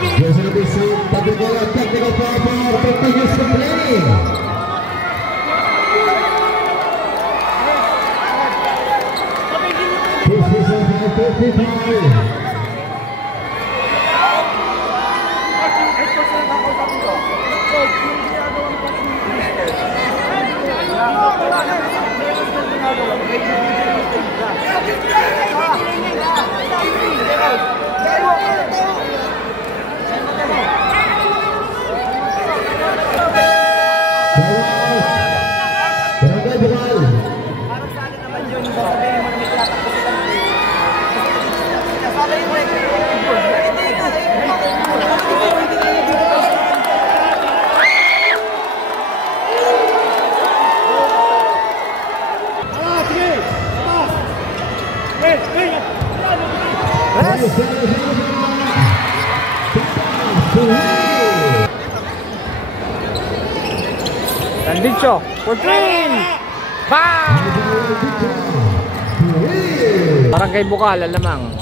Jersey number 6, Tagubola, technical foul, continues complaining. This is a 55. Dicho, for three! Bang! Parang kay Bukal, alamang.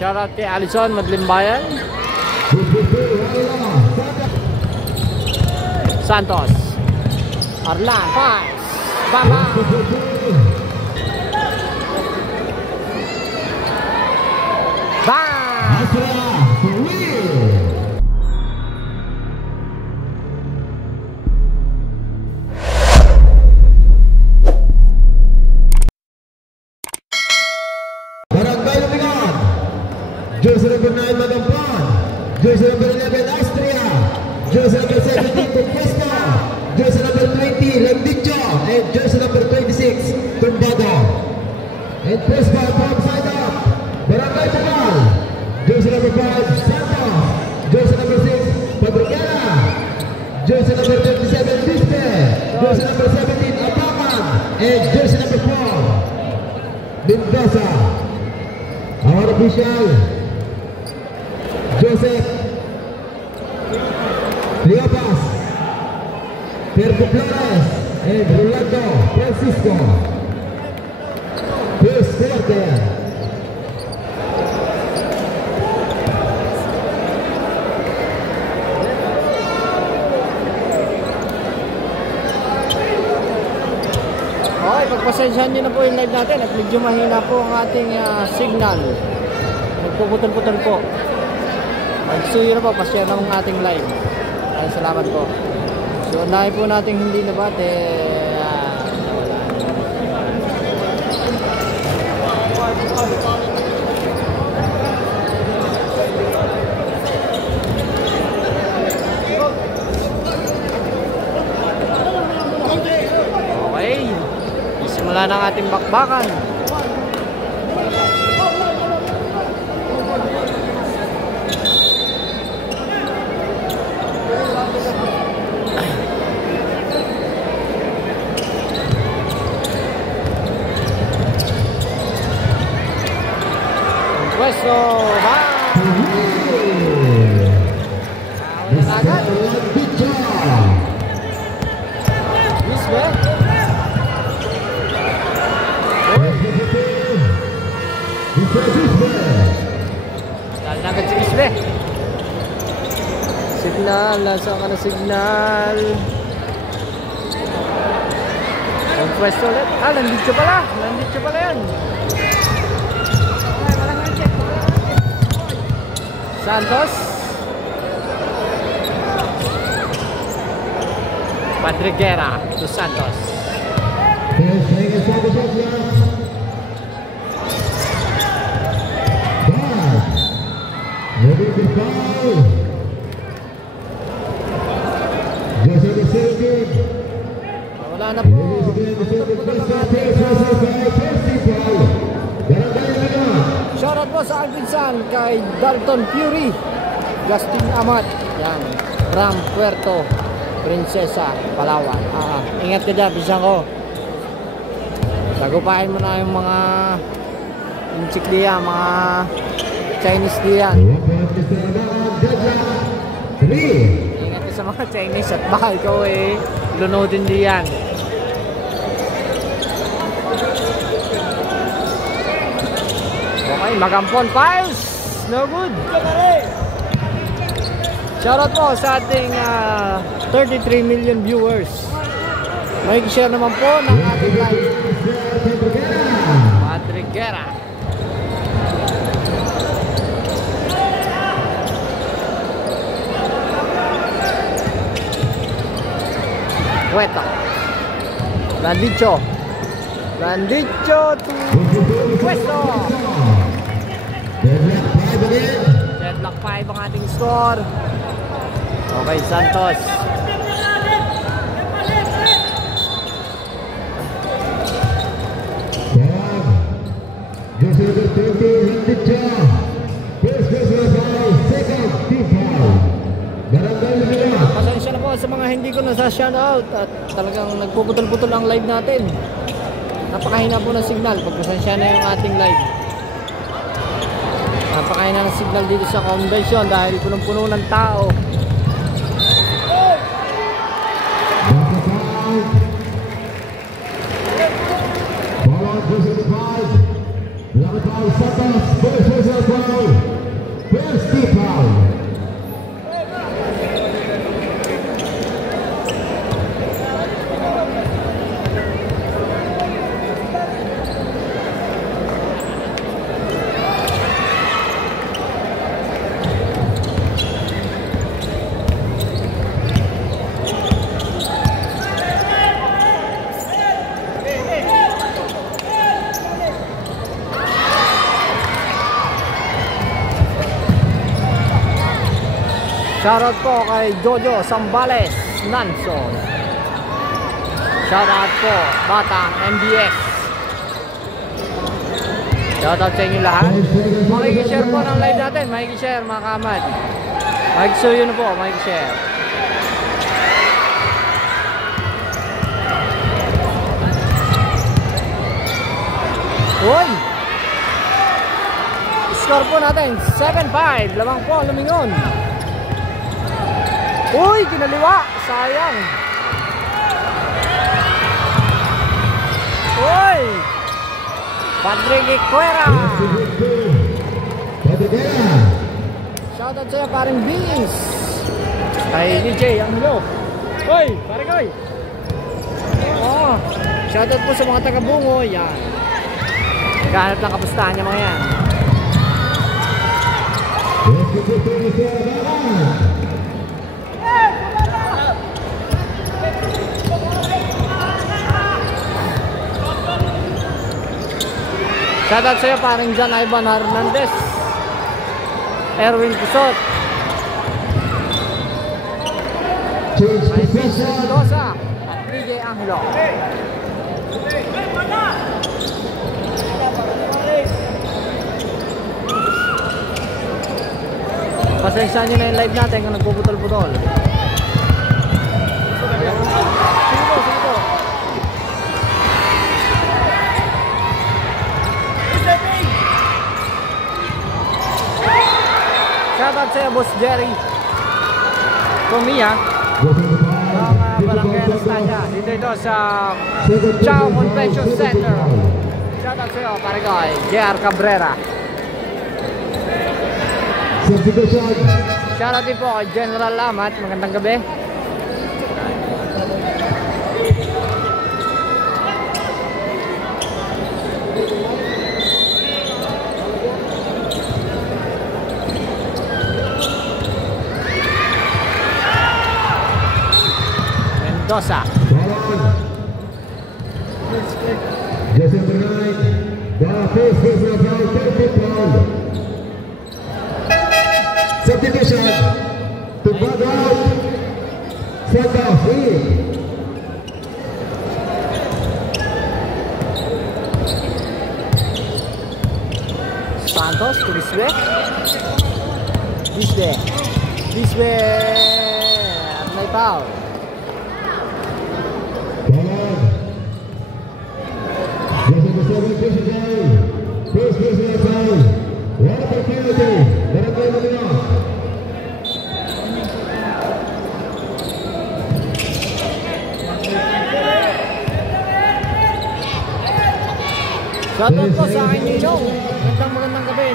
Shoutout kay Alison Madlimbayan. Santos Arlan, pass! Baba! Bang! Jersey number 9, Magampan. Jersey number 11, Austria. Jersey number 17, Conquista. Jersey number 20, Lambicho. And jersey number 26, Tumbado. And Prespa from side up, Barangay Bukal. Jersey number 5, Santos. Jersey number 6, Padrigana. Jersey number 27, Bispe. Jersey number 17, Abaman. And jersey number 4, Mendoza. Our official, Joseph Riopas, Fergo Flores, and Rolando Francisco. First quarter. Okay, pagpasensyahan nyo na po yung live natin at medyo mahina po ang ating signal. Nagpuputol-putol po. Magsira po, pa-share na ang ating live. Ay, salamat po. So, dahil po natin hindi nabate, okay, isimula na ang ating bakbakan. Puesto, va. Agad. Bisbe. Agad si Bisbe. Signal, nasa ka na signal. Puesto ulit. Nandito pala. Nandito pala yan. Santos Padriguera to Santos. Wala na po. Shoutout po sa Alvinsan kay Dalton Fury, Justin Amat, yan, Ram Puerto Princesa, Palawan. Ingat ka dyan, pisang ko. Sagupain mo na yung mga insik diyan, mga Chinese diyan. Ingat ka sa mga Chinese at baka ikaw lunodin diyan. Okay, Ay, Magampon Piles. No good. Shoutout po sa ating 33 million viewers. May share naman po ng ating live. Patrick Guerra. Cueto. Landicho to Puesto. Deadlock 5 ang ating score. Okay, Santos. Pasensya na po sa mga hindi ko nasa-shoutout at talagang nagpuputol-putol ang live natin. Napakahina po ng signal. Pagpasensya na yung ating live. Napakahina ng signal dito sa convention dahil punong-puno ng tao. Shoutout po kay Jojo Sambales Nanson. Shoutout po Batang MBS. Shoutout sa inyo lahat. Makikishare po ng live natin. Makikishare mga kamad. Makikisuyo na po. Makikishare. Uy! Score po natin 7-5. Lamang po lumingon. Uy, kinaliwa. Sayang. Uy. Patrick Guerra. Shoutout sa'yo, paring Beans. Kay DJ, ang hello. Uy, pare koy. Oh, shoutout po sa mga taga-Bungo. Yan. Naghahanap ng kapustahan niya mga yan. Shoutout sa'yo parang John Ivan Hernandez, Erwin Pusot, May Vincent Mendoza at DJ Angelo. Pasensya nyo na yung live natin kung nagpuputol-putol. Sige po. Shoutout sa'yo, Boss Jerry Comia ng Barangay Anastasia. Dito ito sa Chao Convention Center. Shoutout sa'yo, pare ko, JR Cabrera. Shoutout din po kay General Lamat. Magandang gabi. Mendoza. Just overnight, the first person of our 30 pound. Substitution to bug out. Saka free. Santos to Bisbe. Bisbe. At may foul. First person of foul. What a penalty. Barangay Manila. Shoutout po sa akin Ninong. Magandang gabi.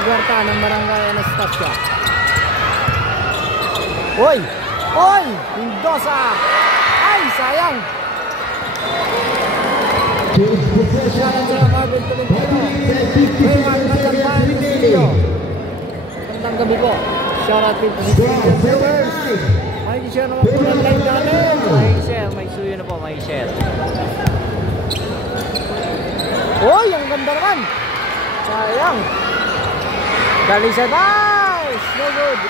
Huerta ng Barangay Anastasia. Hoy! Hoy! Mendoza! Ay, sayang! Shoutout sa Marvin Tolentino. Raymond Matamban Studio. Magandang gabi po. Shoutout din po sa Studio Viewers. Makikishare naman po ng live natin. Makikishare, makisuyo na po, makikishare. Hoy! Ang ganda naman! Sayang! Dalisa guys! No good!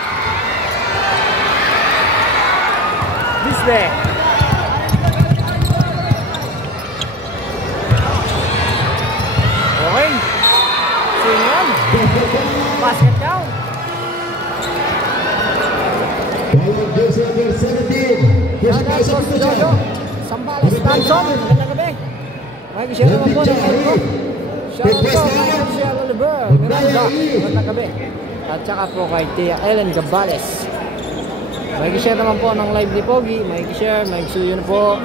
Bisbe! Okay! Sino yan? Basket down! Shoutout po sa Jojo! Sambales Tanson! Magandang gabi! Makikishare naman po ng live ko. Shoutout po kay Michelle Oliver Miranda. Magandang gabi. At saka po kay Tia Ellen Gabales. Makikishare naman po ng live ni Pogi. Makikishare, makikisuyo na po.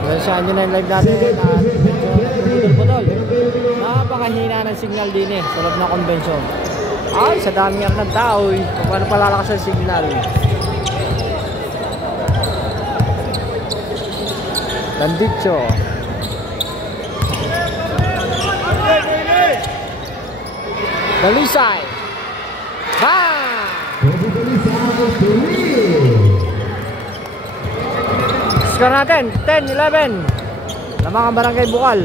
Dahil saan nyo na yung live natin. At medyo putol-putol. Napakahina ng signal din sa loob ng convention. Ay, sa dami nga ng tao. Paano palalakas ang signal? Landicho. Dalisay. Bang! Score natin, 10-11. Lamang ang Barangay Bukal.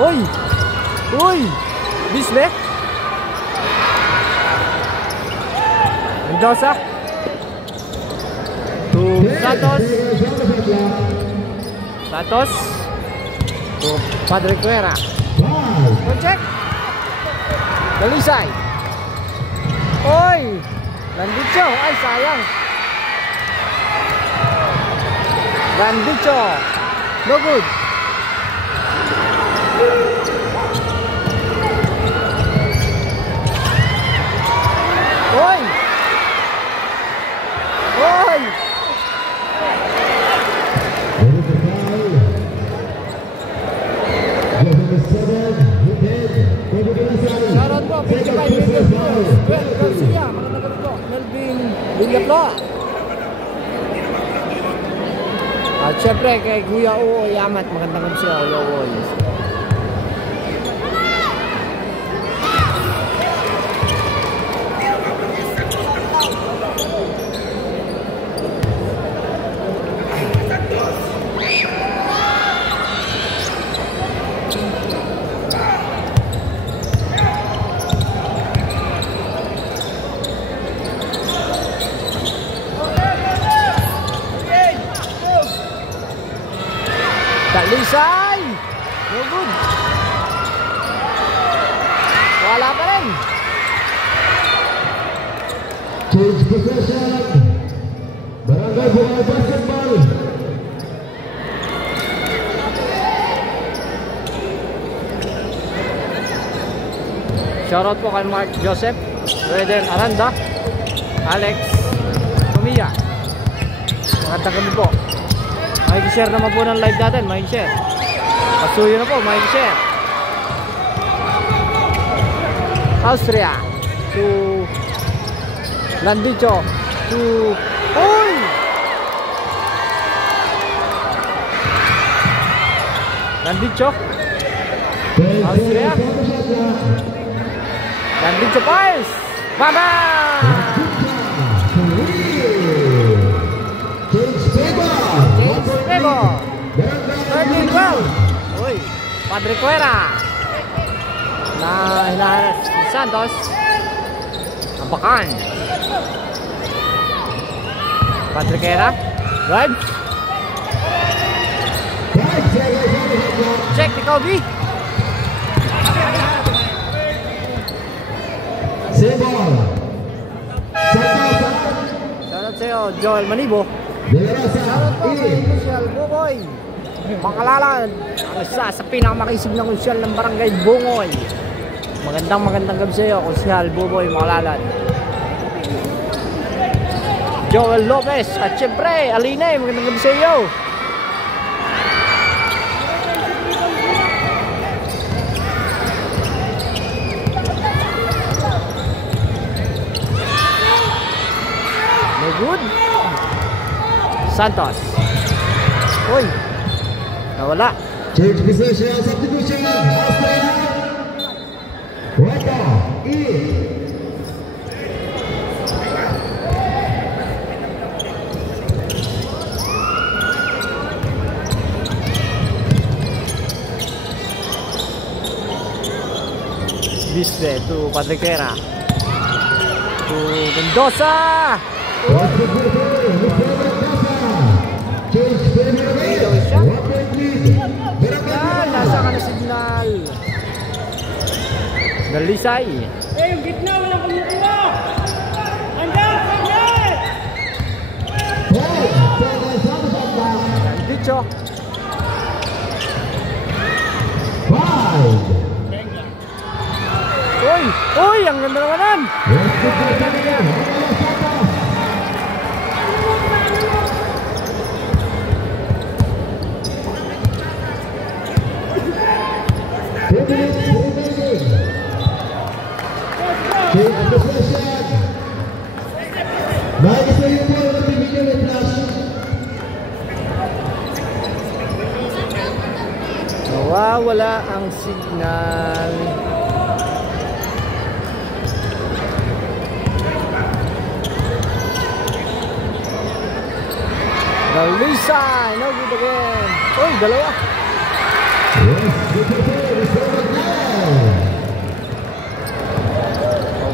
Uy! Uy! Bisbe? Mendoza? To Santos. Santos. To Padre Cuera. Check. Dalisay. Oy! Landicho. Ay, sayang. Landicho. No good. Oy! Oy! Shoutout po, 55 million viewers. Well, Garcia, magandang gabi po. Melvin Villaploa. At syempre kay Kuya Uoy Amat, magandang gabi siya, Kuya Uoy. Dalisay! No good! Wala pa rin! Change possession. Barangay Bukal Basketball. Shoutout po kay Mark Joseph, Reden Aranda, Alex Pumia. Magandang gabi po. Makikishare naman po ng live natin, makikishare. Pasuyo na po, makikishare. Austria to Landicho to Uy! Landicho Austria Landicho Pais Baba! Pego 13-12. Uy, Padre Cuera na hinaharas ni Santos. Abakan Padre Cuera drive check ni Kobe. Sebol. Shoutout sa'yo, Joel Manibo. Shoutout po kay Kusyal Bungoy Mangalalan, ang isa sa pinakamakisig na Kusyal ng Barangay Bungoy. Magandang gabi sa'yo, Kusyal Bungoy Mangalalan. Joel Lopez at syempre Aline, magandang gabi sa'yo. good. Santos. Uy. Nawala. Change position, substitution. Austria. Weta. Bisbe to Padriquera. To Mendoza. Nasa ka na signal. Dalisay. Yung gitna walang kumukuha. Andang kanya. Dicho. Uy! Uy! Ang ganda naman! Nawawala ang signal. Dalisay! No good again. Uy! Dalawa!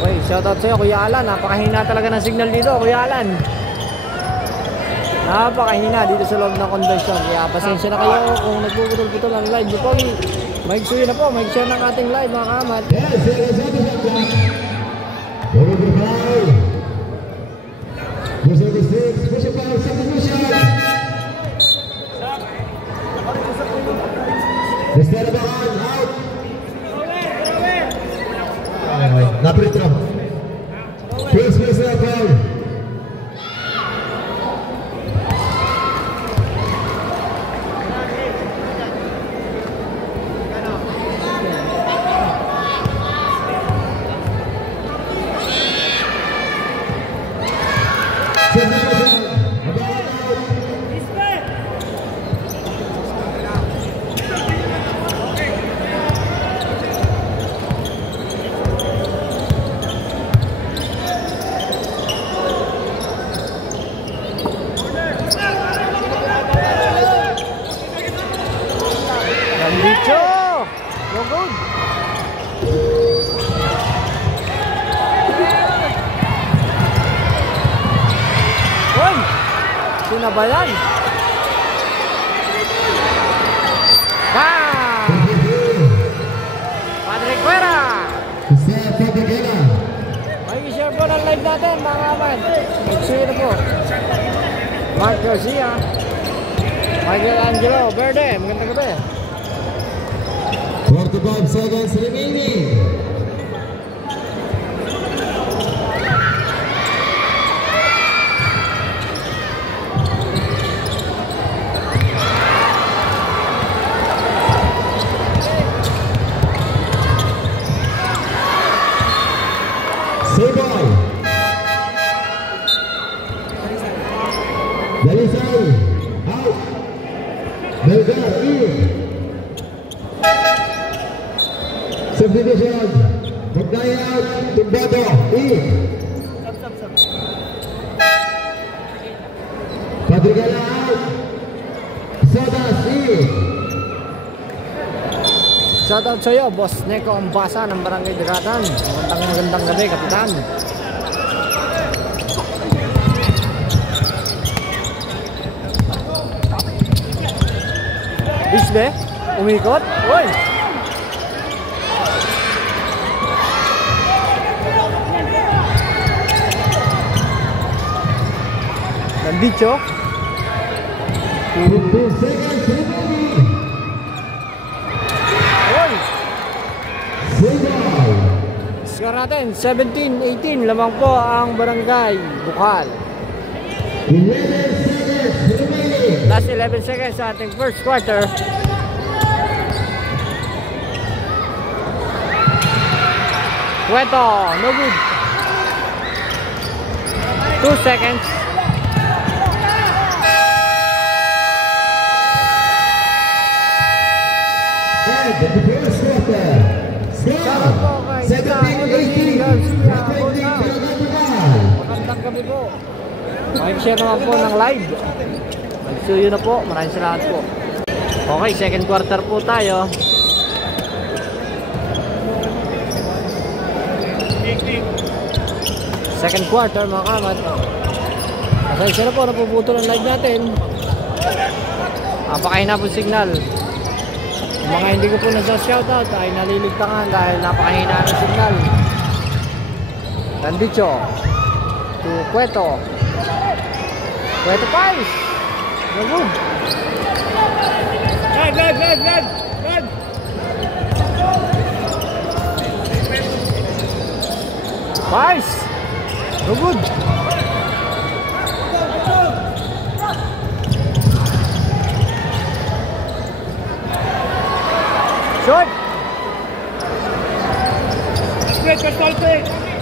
Okay, shoutout sa'yo Kuya Alan. Napakahina talaga ng signal dito Kuya Alan. Napakahina dito sa loob ng convention. Kaya pasensya na kayo kung nagpuputol-putol ang live. Pogi, mag-share na po. Mag-share ng ating live mga kamat. Napretro. Please, foul. Dicho! No good! Uy! Sino ba yan? Bam! Padriquera! Mag-share po ng live natin mga kaman. Mag-share na po. Mark Garcia. Michael Angelo Verde. Magandang gabi. 45 seconds remaining. Seboy. Dalisay. Out. Belgar in. Subdivision. Magdayag. Tumbado. In. Padrigala out. Sodas in. Shoutout sa'yo, Boss Neko Ambasa ng Barangay Dagatan. Magandang gabi, Kapitan. Bisbe, umikot. Uy! Nandicho. 15 seconds remaining. Uy! Seboy. Score natin, 17-18. Lamang po ang Barangay Bukal. 11 seconds remaining. Last 11 seconds sa ating first quarter. Cueto, no good. 2 seconds. the first quarter. Shoutout po kay Ina Rodriguez Garcia Bonao. Magandang gabi po. Mag-share naman po ng live. Mag-suyo na po. Maraming salamat po. Okay, second quarter po tayo. Second quarter mga kamat. Pasensya na po, napuputol ang live natin. Napakahina po signal. Yung mga hindi ko po nasa-shoutout ay naliligtangan dahil napakahina ng signal. Randicho to Cueto. Cueto Pais. Good. Run! Pais. Good. Shot.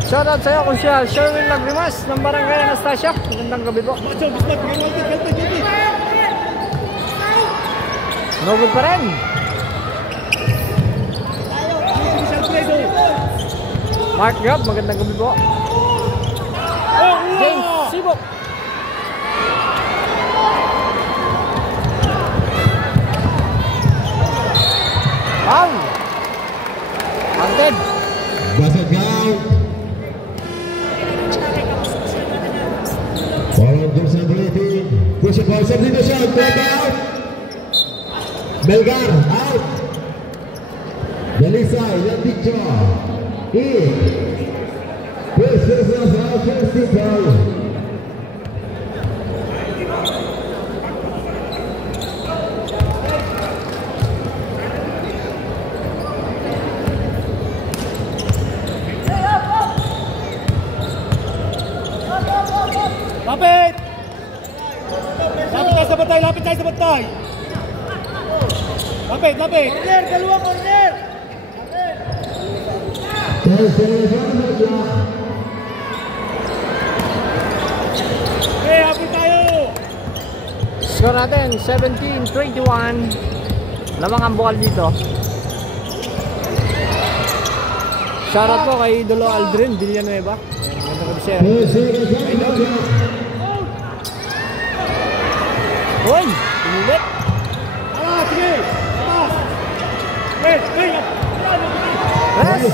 Shoutout sa'yo kung siya Sherwin Lagrimas ng Barangay Anastasia. Magandang gabi po. No good pa rin. Mark Gab, magandang gabi po. James Sibok. Wow. Counted. Basket out. Follow James number 18. Push it for substitution. Take out. Melgar out. Dalisay, Randicho. In. First business out. First people. Lapit! Lapit tayo sa batay! Lapit! Corner! Dalawa corner! Okay, lapit tayo! Score natin 17-21. Lamang ang bukal dito. Shoutout po kay Idolo Aldrin Villanueva. Magandang gabi sir. Hoy! Pinulit! Sige! Taas! Wait! Yes!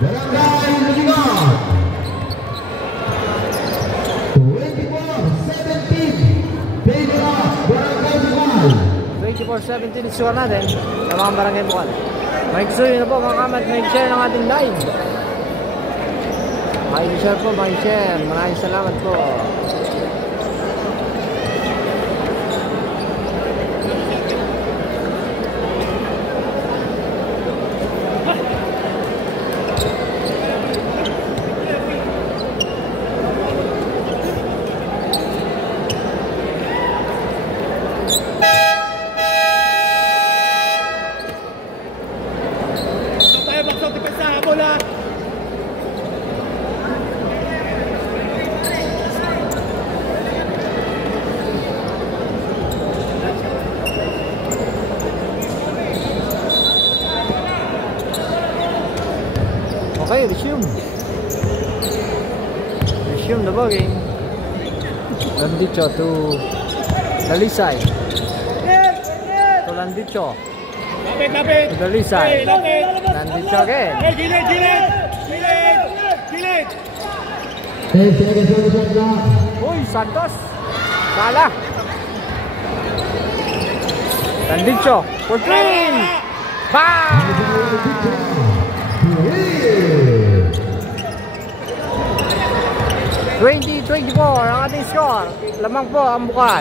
Barangay Lugigot 24-17 favor of Barangay Bukal. 24-17 score natin sa mga barangay bukal. Mag-share na po mga kamat, mag-share ng ating live. Mag-share po, mag-share. Maraming salamat po. Okay, resume. Resume the ball game. Landicho to Dalisay. To Landicho. Lapit! To Dalisay. Landicho again. Gilid! Uy, Santos. Sala. Landicho. For three. Bang! 20-24 ang ating score. Lamang po ang bukal.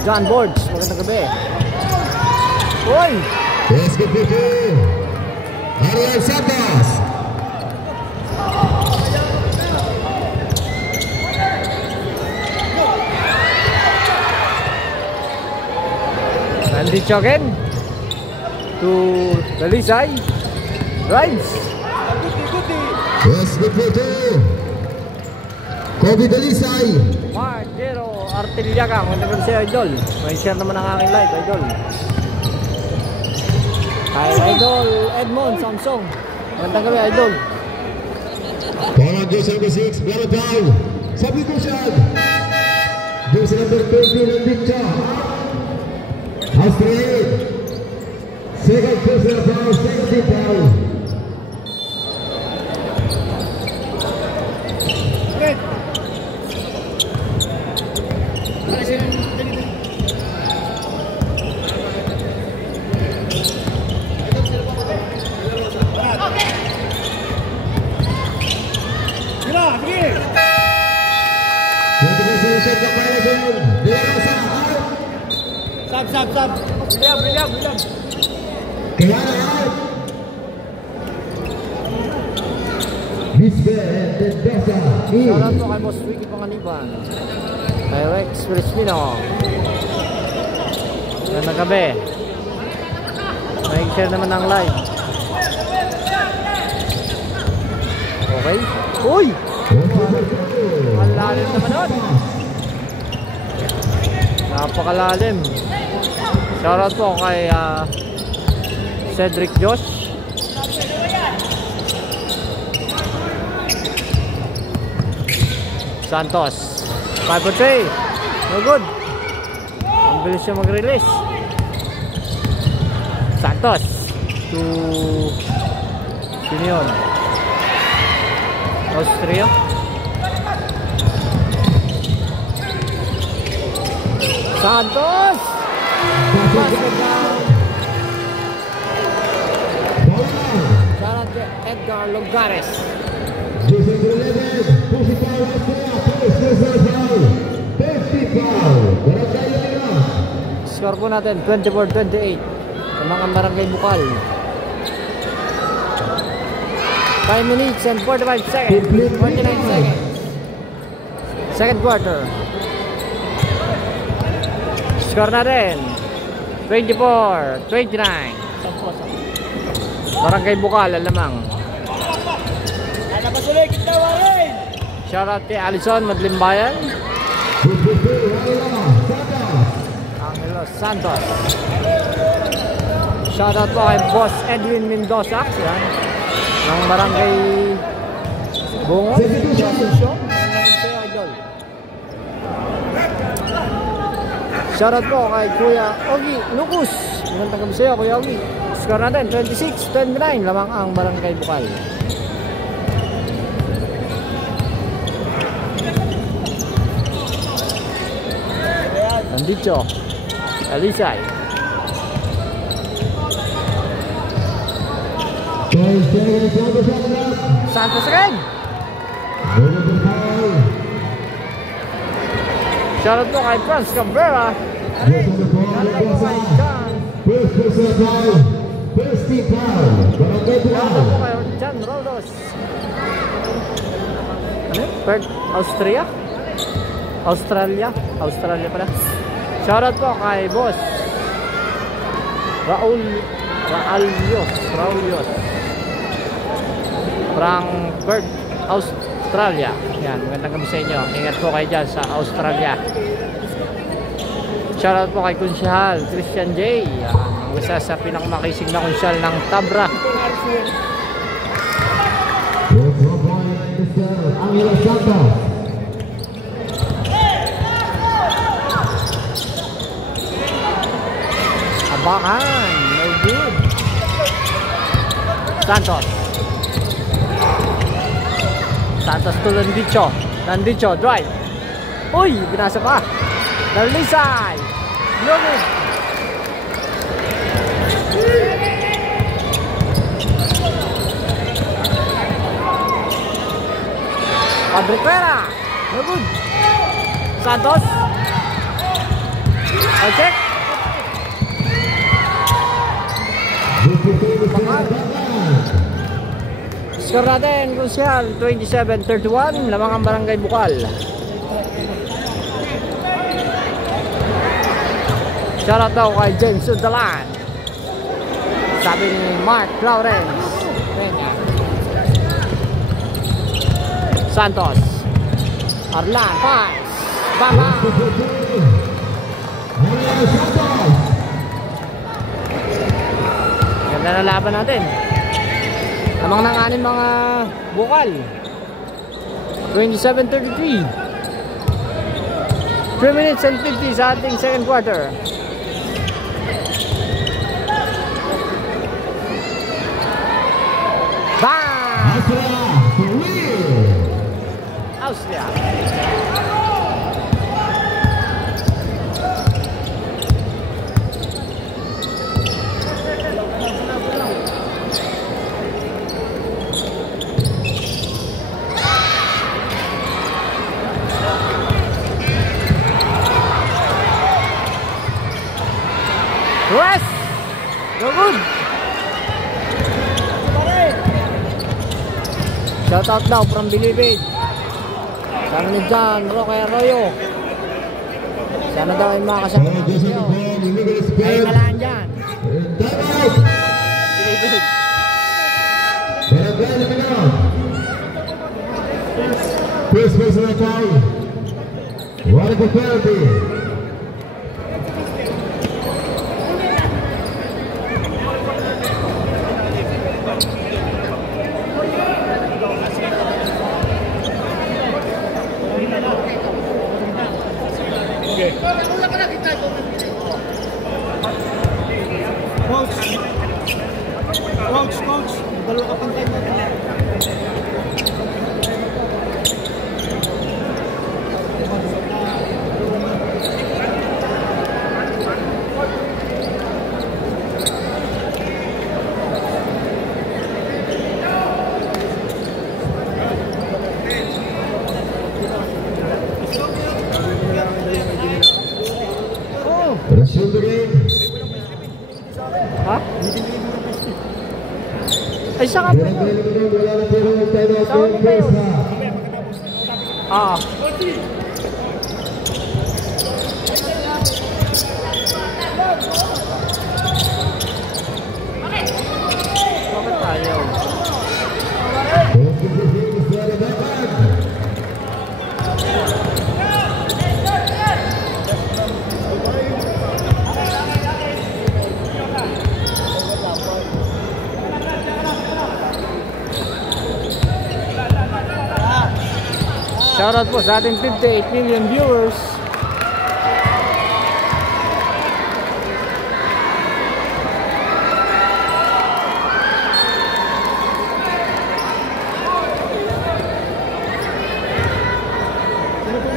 John Boards, magandang gabi. Uy! Basket 50. Ariel Santos. Andy Chogen to Dalisay. Rides. good for 2. Kobe Dalisay. Margero Artiliaga, magandang gabi sa'yo, Idol. May share naman ang aking live, Idol. Hi, Idol Edmond Samsung. Magandang gabi, Idol. Para Jose number 6, Baratao. Sabi ko siya. Jose number 20, Lambitcha. Austria. Second personal foul, second team foul. Red. Gila, begini. Congratulations to Palagon. De La Rosa out. Sab. Brilliant. Kayana out. Bisbe and Mendoza in. Shoutout po kay Boss Ricky Panganiban. Kay Rex Crispino. Magandang gabi. May share naman ng live. Okay. Uy! Ang lalim naman nun. Napakalalim. Shoutout po kay Cedric Josh. Santos 5 for 3. No good. Ang bilis siya mag-release. Santos to sino yun? Austria. Santos basket down. Shoutout kay Edgar Lugares. Jose number 11, push it foul, push personal foul, 50 foul. Barangay Laguna. Score po natin 24-28 sa mga Barangay Bukal. 5 minutes and 45 seconds, 49 seconds. Second quarter. Score natin 24-29. Barangay Bukal, alamang. Labas ulit, kita warin. Shoutout kay Alison Madlimbayan. Angelo Santos. Shoutout po kay Boss Edwin Mendoza. Yan. Ng Barangay Bungo. Shoutout po kay Kuya Ogi Lucas. Magandang gabi sa'yo, Kuya Ogi. Score natin 26-29. Lamang ang Barangay Bukal. Nandito Elisay. Santos again. Shoutout po kay Franz Cabrera. Shoutout po kay John. Shoutout po kay John Rodos. Ano? Perth, Austria pala. Shoutout po kay Boss Raul Yos Frankfurt, Australia. Yan, magandang gabi sa inyo. Ingat po kayo dyan sa Australia. Shoutout po kay Kunsyahal Christian J. Yan, ang isa sa pinakamakisig na kunsyal ng Tabra. Angelo Santos. Abakan, no good. Santos to Landicho, drive. Uy, binasa pa. Dalisay. No good. Padriquera, no good. Santos. Check. Score natin, Kunsyal, 27-31, lamang ang Barangay Bukal. Shoutout daw kay James Udalan. Sabi ni Mark Lawrence. Santos. Arlan, pass. Baba. Ganda na laban natin. Lamang ng anin mga bukal. 27-33. 3 minutes and 50 sa ating second quarter. Bang! Austria. West! Go good! Shout out daw from Bilibid. Sana ni John, Roque Arroyo. Sana daw ay makasama natin siyo. Ay malaan dyan. Bilibid. First base na tayo. What a penalty. Coach. Dalawa ka pang time natin. Resume the game. Ha? Ay, saka pa yun. Ah. Bakit tayo? Shoutout po sa ating 58 million viewers.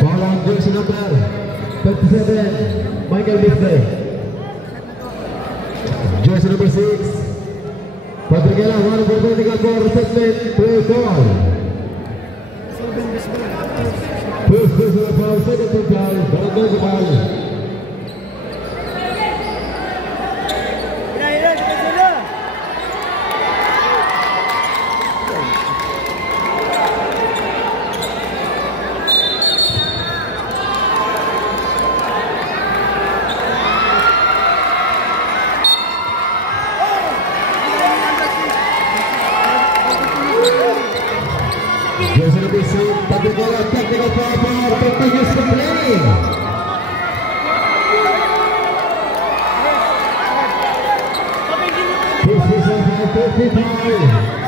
Follow jersey number 57, Michael Bisbee. Jersey number 6, Patrigela, one for vertical for reception, play call. First personal foul, second foul, barangay foul. Jersey number 6, Patrigela, technical foul for continuous complaining. First personal foul, 55.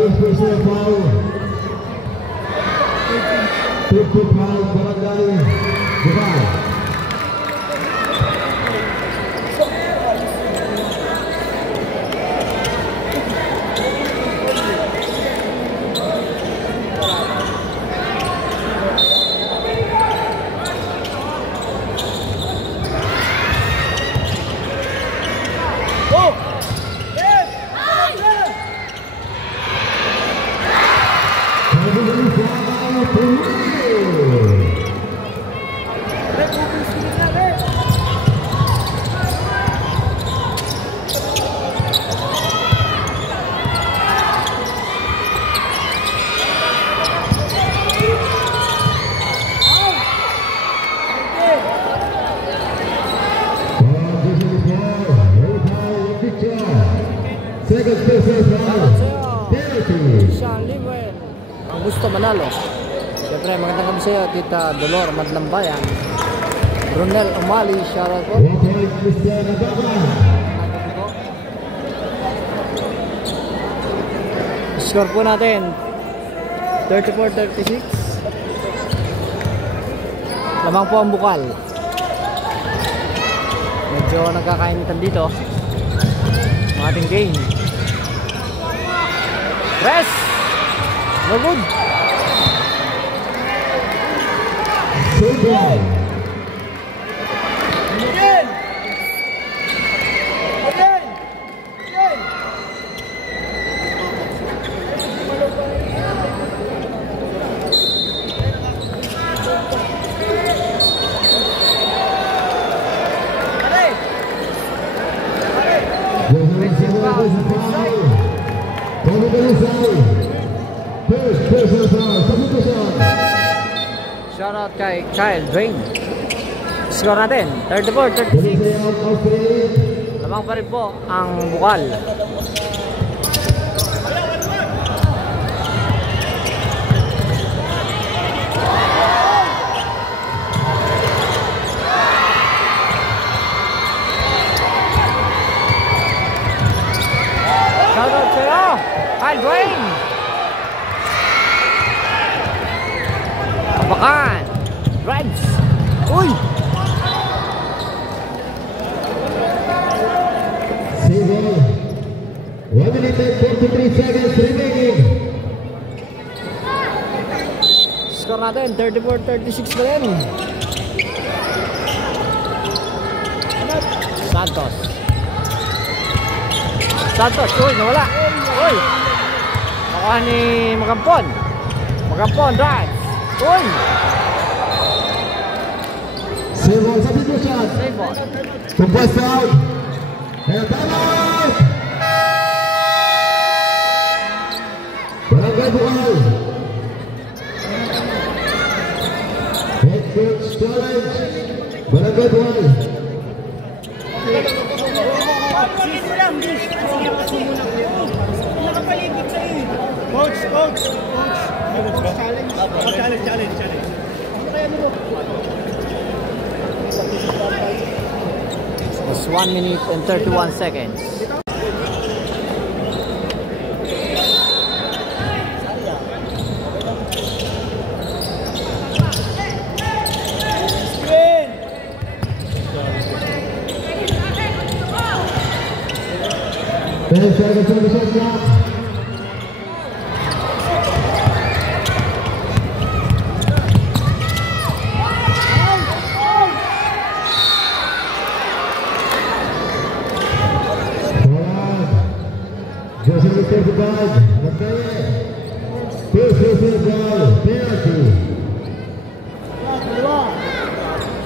first personal foul. Third foul, Barangay Bukal. Second personal foul. Penalty. Sean Liwen ang gusto manalo. Siyempre magandang gabi sa iyo, Tita Dolor Madlambayan. Ronel Umali, shoutout po. 1 point, Mr. Nababa. Score po natin 34-36. Lamang po ang Bukal. Medyo nagkakainitan dito ang ating game. Press! No good! Save ball. Again! Again! Again! First personal foul. Substitution. Shoutout kay Kyle Drain. Score natin 34-36. Lamang pa rin po ang Bukal. Shoutout sa'yo, Kyle Drain. Apakan Reds. Uy! Save ball. 1 minute and 43 seconds remaining. Score natin 34-36 pa rin. Santos. Uy, nawala. Uy! Nakuha ni Magampon. Magampon, Reds. Uy! Save ball. Substitution. Save ball. Compressed foul. And timeout. Barangay Bukal. Head coach challenge. Barangay Bukal. Coach. Challenge. It's 1 minute and 31 seconds. Then second service shot. Joseph is 35. First personal foul. Penalty.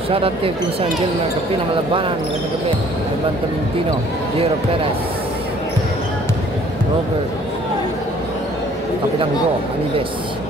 Shoutout kay Pinsan Angel ng kapi ng Malabanan. Magandang gabi. Ivan Tamintino, Diego Perez, Robert, Kapilang Go, Anibes.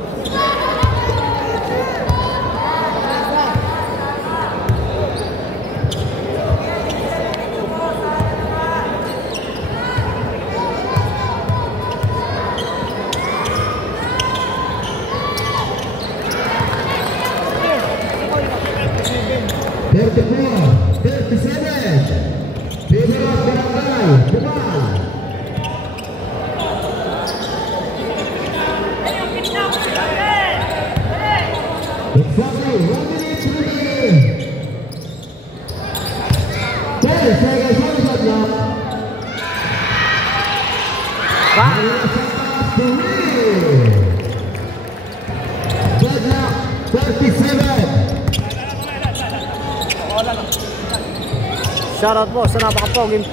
Shoutout po sa napakapoging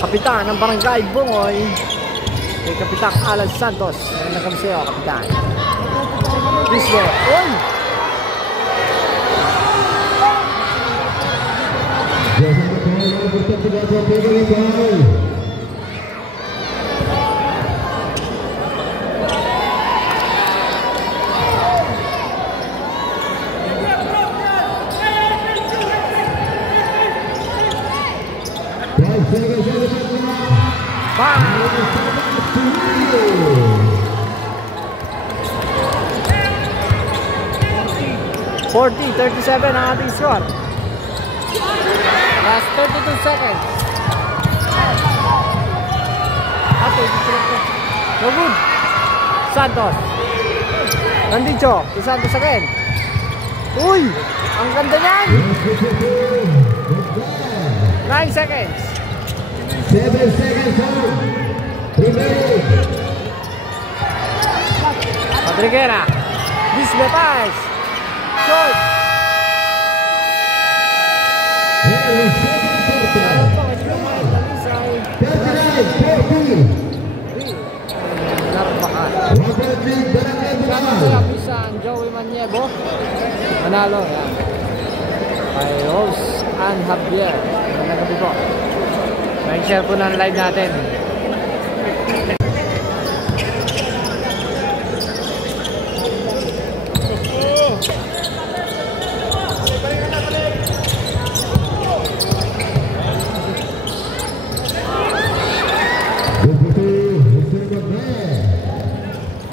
kapitan ng Barangay Bungoy, kay Kapitan Alan Santos. Meron na kami sa'yo, Kapitan. Bisbo. Uy! Bang! 40-37 ang ating score. Last 32 seconds. No good. Santos. Nandicho. Santos again. Uy! Ang ganda niyan. 9 seconds. 7 seconds on. Remaining. Madriguera. Bisbetas. Short. Joey Maniego manalo yan kay Rose and Javier. Nagabi po, share po ng live natin.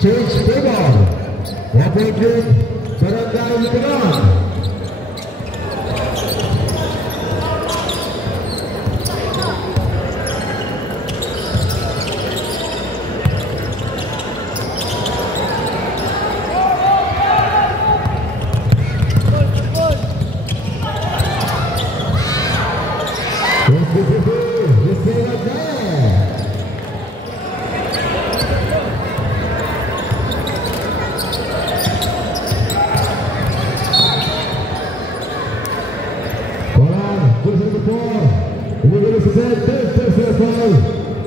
Change table. Rapid Barangay Ligawan.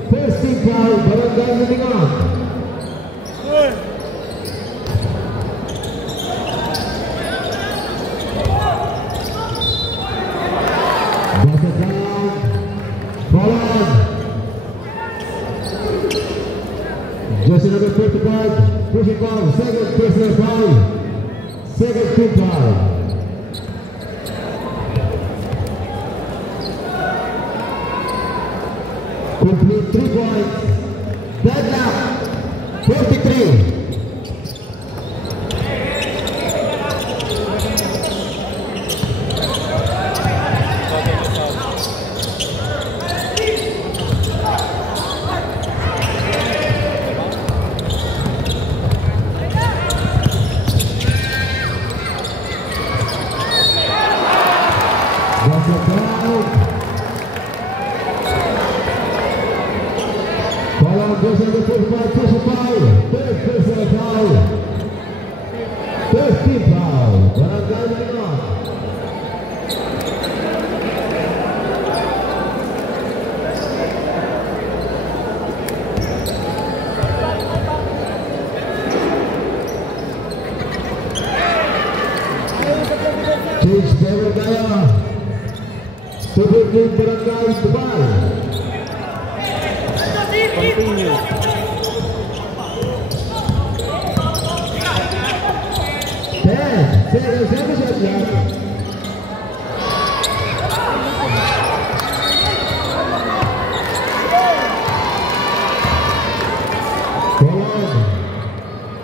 First team foul, Barangay Ligawan. Basket down, foul on. Jersey number 45, pushing foul, second personal foul, second team foul. Complete 3 points. Deadlock 43. Continue.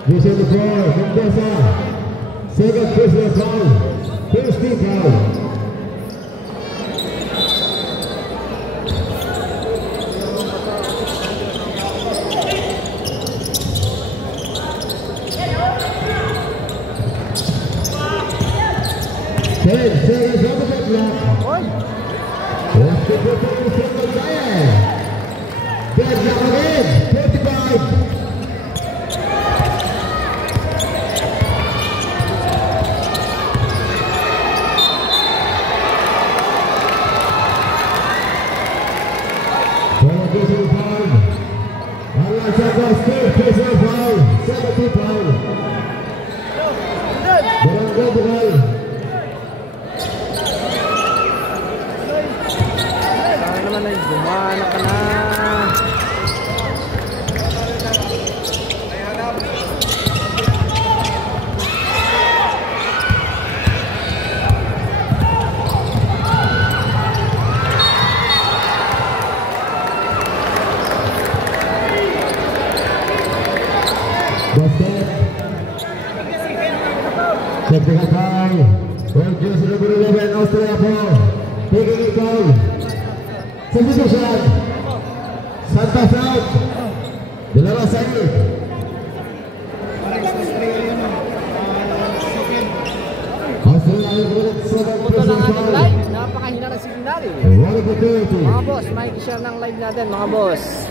This is the ball, Mendoza. Second personal foul, first team foul. Seconds on the shot clock. Let's get the ball from the Giant. Deadlock again, 35. number 11, Austria 4. Taking it goal. Substitution. Santos out. De La Rosa in. Puto ng ating live. Napakahina ng signal. Mga boss, makikishare ng live natin mga boss.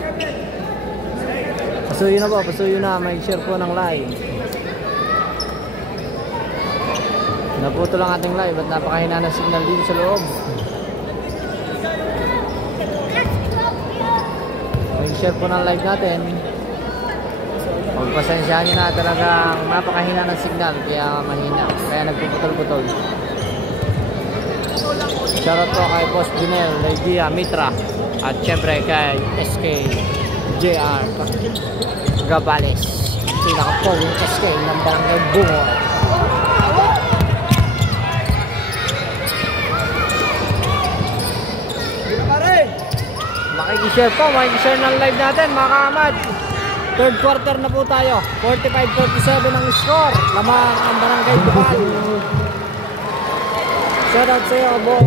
Pasuyo na po, pasuyo na. Makikishare po ng live. Naputo lang ating live at napakahina ng signal dito sa loob. Makikishare po ng live natin. Pagpasensyahan nyo na, talagang napakahina ng signal, kaya mahina, kaya nagpuputol-putol. Shoutout po kay Boss Junel, Lydia, Mitra, at syempre kay SK JR Gabales, pinaka-poging SK ng Barangay Bungo. Makikishare po, makikishare ng live natin mga kaamad. Third quarter na po tayo. 45-47 ang score. Lamang ang Barangay Bukal. Shoutout sa iyo, boss.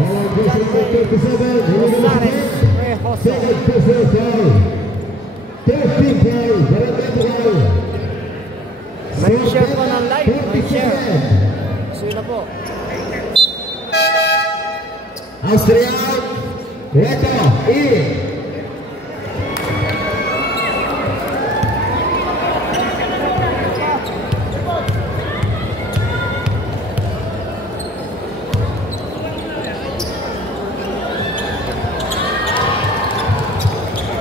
Rosares Rehoso. May share po ng live. May share. So yun na po. Austria. Reto. In.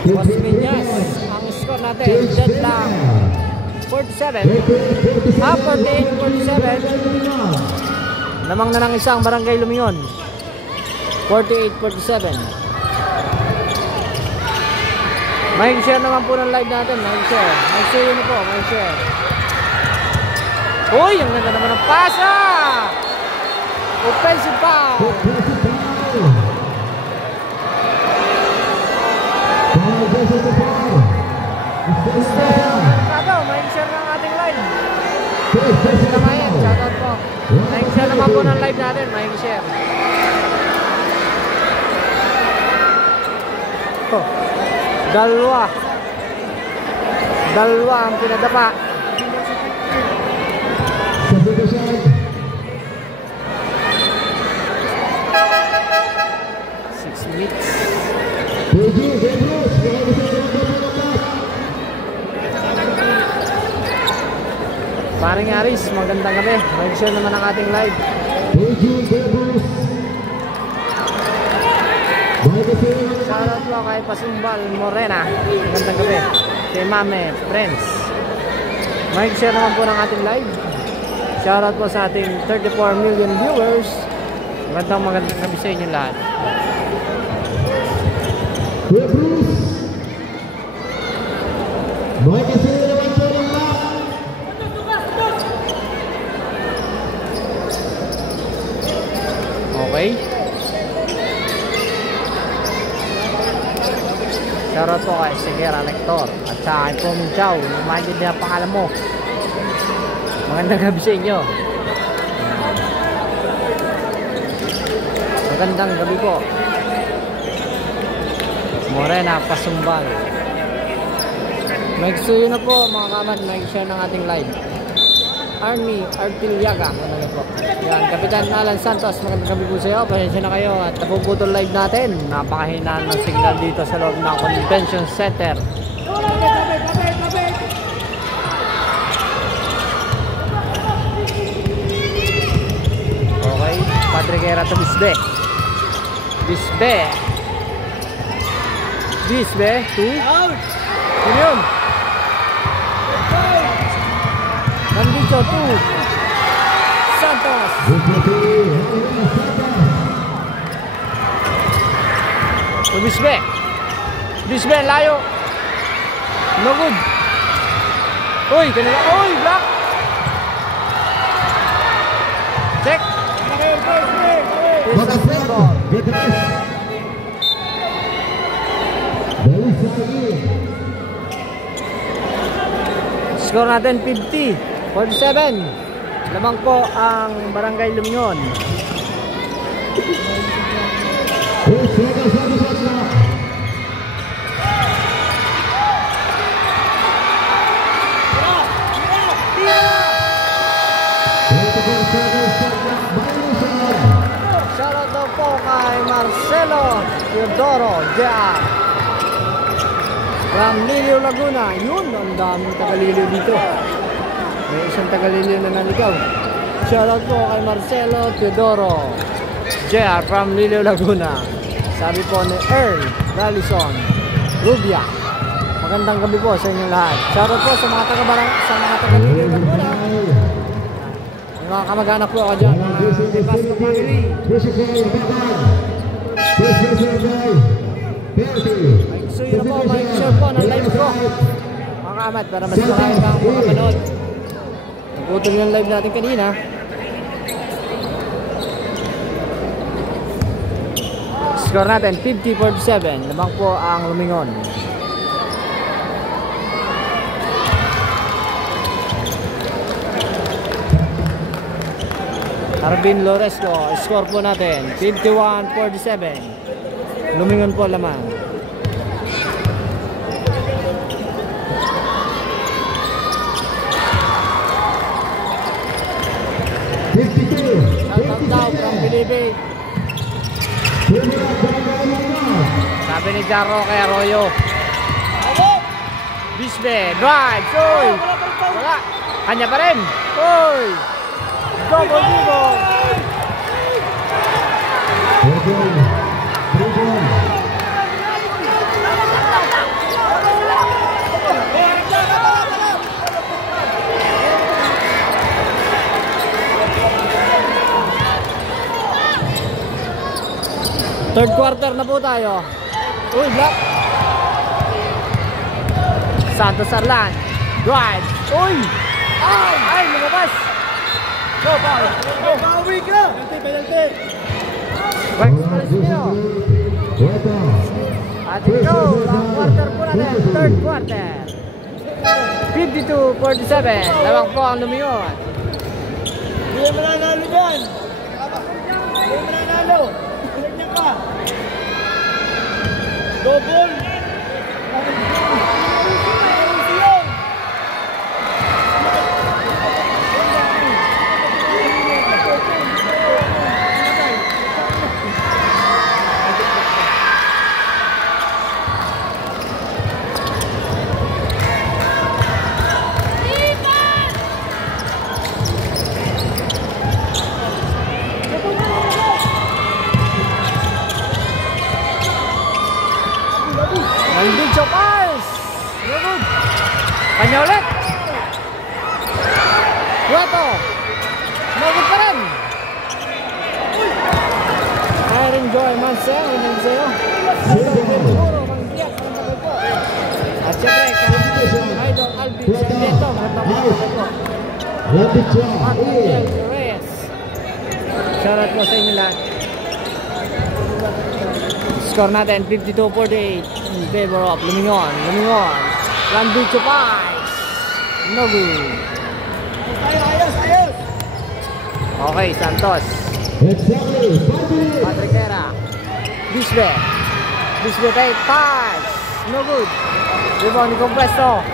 Boss Minyas, ang score natin, dead lang 47, 48-47. Lamang na ng isang Barangay Lumion, 48-47. May share naman po ng live natin, may share yun po, may share. Uy, ang ganda naman ng pasa! Offensive foul! Mercado, may share ng ating live. Namayan, shoutout po. May share naman po ng live natin, may share. Oh, dalawa ang pinadapa. 6 minutes. Paring Aris, magandang gabi. Mag-share naman ang ating live. Shoutout po kay Pasumbal Morena. Magandang gabi. Kay Mame Friends. Mag-share naman po ng ating live. Shoutout po sa ating 34 million viewers. Magandang gabi sa inyo lahat. Okay. Shoutout po kay Segera Lector at sa akin po Minchaw. Imagine na pangalan mo. Magandang gabi sa inyo. Magandang gabi po. Morena Pasumbal. Mag-suyo na po mga kamad. Mag-share ng ating live. Army Artiliaga. Ano po? Yan, Kapitan Alan Santos. Magandang gabi po sa iyo. Pasensya na kayo at napuputol live natin. Napakahinaan ng signal dito sa loob ng Convention Center. Okay, Padre Guerra to Bisbe. Bisbe 2. Ano yun? Nandito 2. Santos. To Bisbe layo. No good. Uy, kanila. Uy, block. Check. Score natin 50-47. Lamang po ang Barangay Lumion. Shoutout daw po kay Marcelo Teodoro JR from Lilio Laguna. Yun, ang daming tagaliliw dito. May isang tagaliliw na naligaw. Shoutout po kay Marcelo Teodoro JR from Lilio Laguna. Sabi po ni Earl Rallison Rubia. Magandang gabi po sa inyo lahat. Shoutout po sa mga taga-Lilio Laguna. Mga kamag-anak po ako dyan, mga Basco family. Maiksuyo na po, maiksuyo po ng live ko. Mga kamat, para mas marami kang makapanood. Nagputol yung live natin kanina. Score natin, 50-47. Lamang po ang Lumingon. Arvin Loresco, score po natin 51-47. Lumingon po lamang. Shoutout daw from Bilibid. Sabi ni Jarro kay Arroyo. Bisbe, drive, uy! Wala, kanya pa rin. Uy! Double Vivo. Third quarter na po tayo. Uy, block. Santos Arlan. Drive. Uy! Ay, lumabas. Go, Paul! Go! Pauwi ka! Penalty! Rex Marismio! At ito, long quarter po natin. Third quarter. 52-47. Lawang po ang Lumingon. Hindi mo nanalo dyan. Hindi mo nanalo. Ganyan ka. Double. Nandun sa Pars! Kanya ulit! Cueto! Nagod pa rin! Irene Joy Mansell, Mansell. Puro, manggiyak, magandang po. At syempre, kay Idol Alvin Sarmiento, magandang po. Martin Reyes. Shoutout po sa inyo lahat. Score natin 52-48 in favor of Lumingon. Lumingon. Landucho Pies. No good. Ayos! Okay, Santos. Patrick Hera. Bisbe. Bisbe kay Pies. No good. Rebound ni Compresto.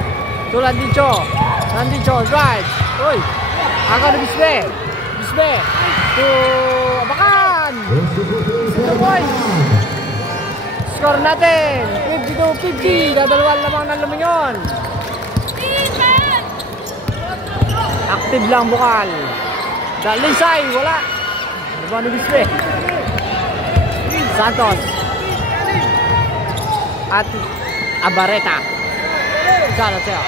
To Landucho. Landucho drive. Uy. Ako na Bisbe. Bisbe. To Abakan. 2 points. Score natin 52-50. Dadalawan lamang ng Lumingon. Active lang bukal. Dalisay, wala. Diba ni Bisbe? Santos. At Abareta. Santos siya.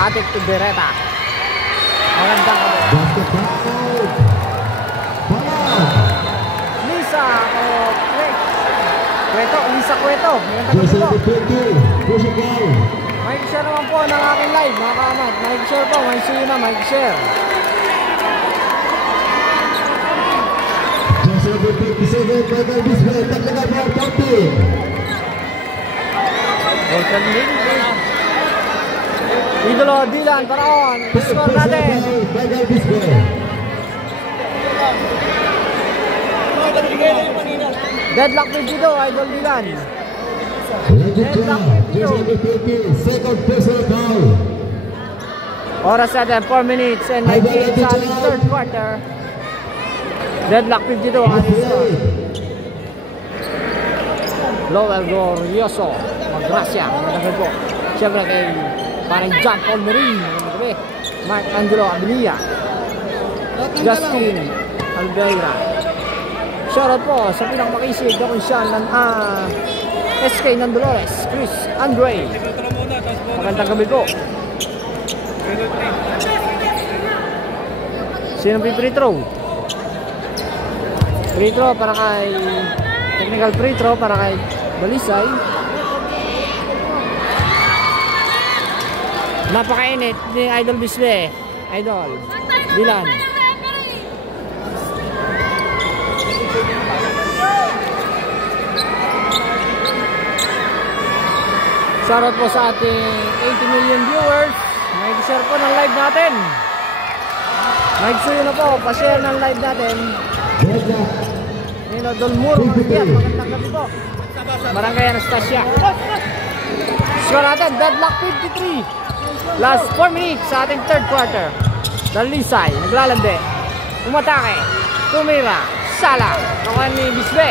Atik Ibereta. Magandang kami. Lisa o Cueto, Lisa Cueto. Magandang kami po. Mike share naman po ng aking live, mga kaamat. Mike share po, Mike share na, Mike share. Golden Link. Idolo, Dylan, Paraon. Score natin. Deadlock 52, Idol Dylan. Lagitcha, jersey number 20, second personal foul. Oras natin, 4 minutes and 98 sa ating third quarter. Deadlock 52 ang ating score. Lowell Glorioso, Magracia, magandang po. Siyempre kay parang John Paul Marine, magandang gabi. Mark Angelo Abilia, Justin Alveira. Shoutout po sa pinakamakisig na kung siya ng SK ng Dolores, Chris Andre. Magandang gabi po. Sino free throw? Free throw para kay technical free throw para kay Balisay. Napakainit ni Idol Bisbe. Idol Dylan. Shoutout po sa ating 80 million viewers. Mag-share po ng live natin. Mag-share na po, pa-share ng live natin. Nino Dolmuro, magandang gabi po. Barangay Anastasia. Score natin, deadlock 53. Last 4 minutes sa ating third quarter. Dalisay, naglalande. Umatake. Tumira. Sala. Nakuha ni Bisbe.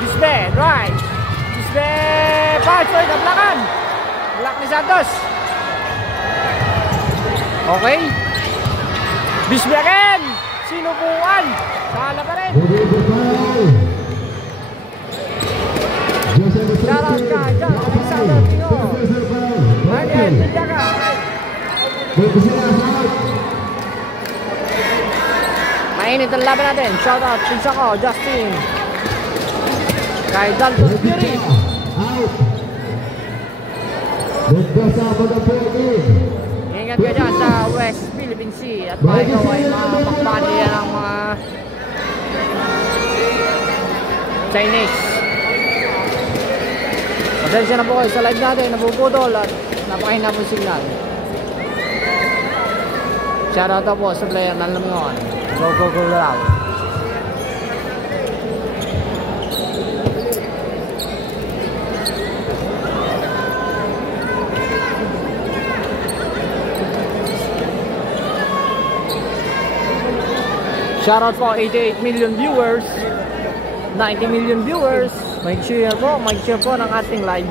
Bisbe, drive. Bisbe, pass. Oy, nablakan. Block ni Santos. Okay. Bisbe again. Sinubuan. Sala pa rin. Shoutout ka dyan. Alexander Pino. Martin Villaga. Mainit ang laban natin. Shoutout pinsa ko, Justin. Kay Dalton Fury. Ingat ka dyan sa West Philippine Sea. At baka ikaw ay mapakbaan niya ng mga Chinese. Pasensya na po kayo sa live natin. Napuputol at napakahina po signal. Shoutout po sa player ng Lamingon. Go, go, go, Lao. Shoutout po 88 million viewers, 90 million viewers. Mag-share po ng ating live.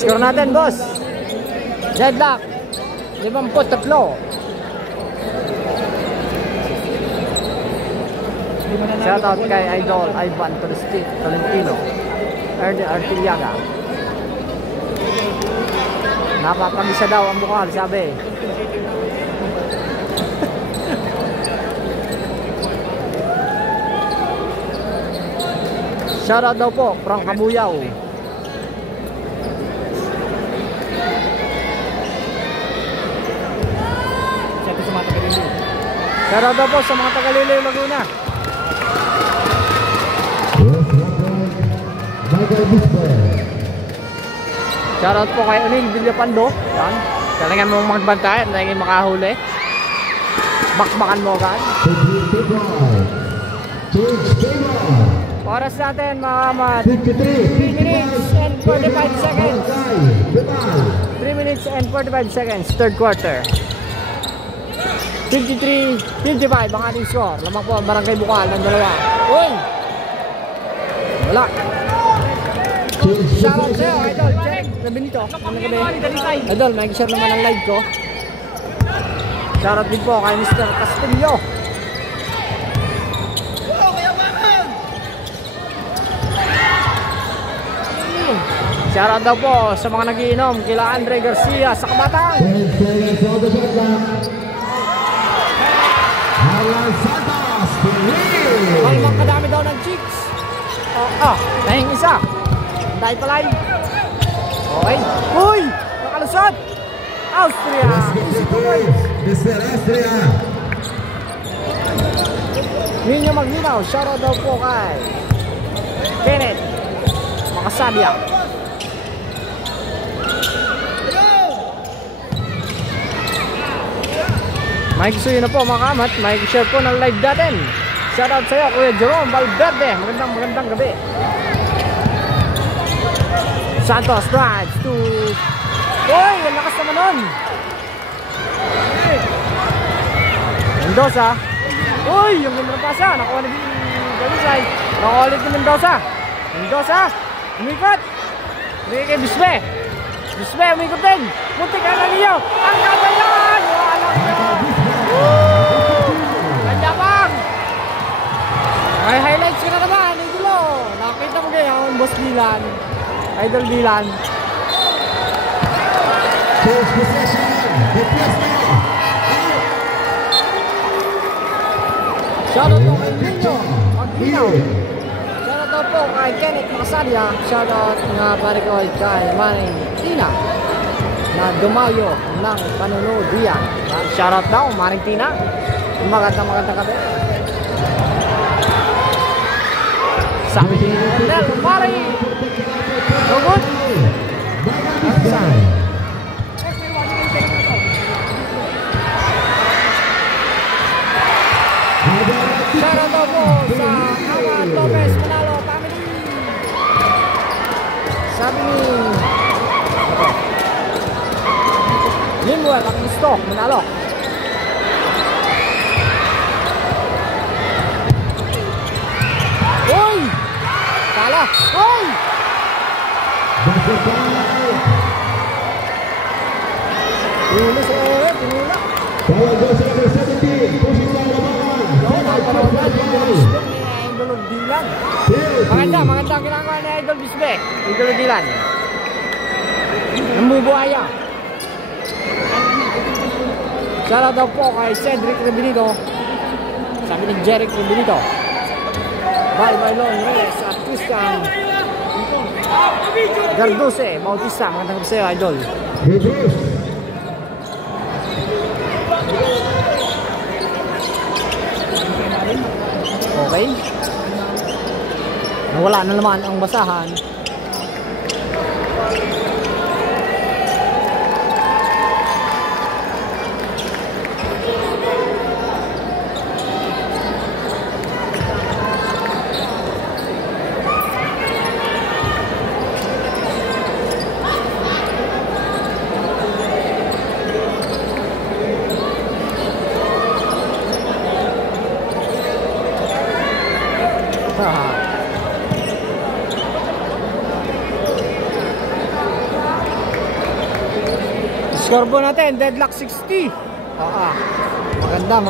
Score natin, boss. Deadlock 53. Shoutout kay Idol Ivan Tolentino, Ernie Artiliaga. Napapamisa daw ang bukal, sabi. Shoutout daw po Frank Kabuyaw. Shoutout daw po sa mga taga-Liloy, Laguna. Shoutout po kay Unil Villapando. Yan. Talagang mong magbantay at naging makahuli. Bakbakan mo agad. Oras natin mga kamat. 3 minutes and 45 seconds. 3 minutes and 45 seconds. Third quarter. 53-55 ang ating score. Lamang po ang Barangay Bukal ng dalawa. Uy! Wala. Shoutout sa'yo, Idol. Check. Sabi nito. Idol, may share naman ang live ko. Shoutout din po kay Mr. Castillo. Shoutout daw po sa mga nagiinom kila Andre Garcia sa Kabatang. Alan Santos, Nahing isa. Dahil palay. Okay. Uy! Nakalusot! Austria! Easy points! Mr. Austria. Ninyo Maglinaw, shoutout daw po kay Kenneth Makasadia. May gusto yun na po mga kamat, may share po ng live natin. Shoutout sa iyo Kuya Jerome Valverde, magandang gabi. Santos drives to... Uy, ang lakas naman nun. Mendoza. Uy, yung ganda ng pasa. Nakuha na din Galisay. Nakuha ulit ni Mendoza. Mendoza. Umikot. Umikot kay Bisbe. Bisbe, umikot din. Muntik ka na niyo. Ang ganda yan. Walang yan. Kanya bang. May highlights ka na naman. Idolo. Nakita mo kayo ang Boss Dylan. Idol Dylan. Change possession. Shoutout po kay Ninyo Maglinaw. Shoutout po kay Kenneth Makasadia. Shoutout nga pare ko kay Manny Tina na dumayo ng panunood diyan. Shoutout daw Manny Tina. Magandang gabi. Sabi ni Del Mari. Good. Shoutout po sa Awan Lopez Manalo family. Sabi ni Limuel ang gusto Manalo. Uy! Tala! Uy! Pinula sa oret, pinula. Bawal daw sa number 17. Pushing down Idol Dylan. Magandang ginagawa ni Idol Bisbe. Idol Dylan. Nambubuhaya. Shoutout daw po kay Cedric Rebenito. Sabi ni Jeric Rebenito. Bye Lon Reyes at Christian Gardose Bautista. Magandang gabi sa'yo, Idol. Okay. Nawala na naman ang basahan. Score po natin, deadlock 60. Magandang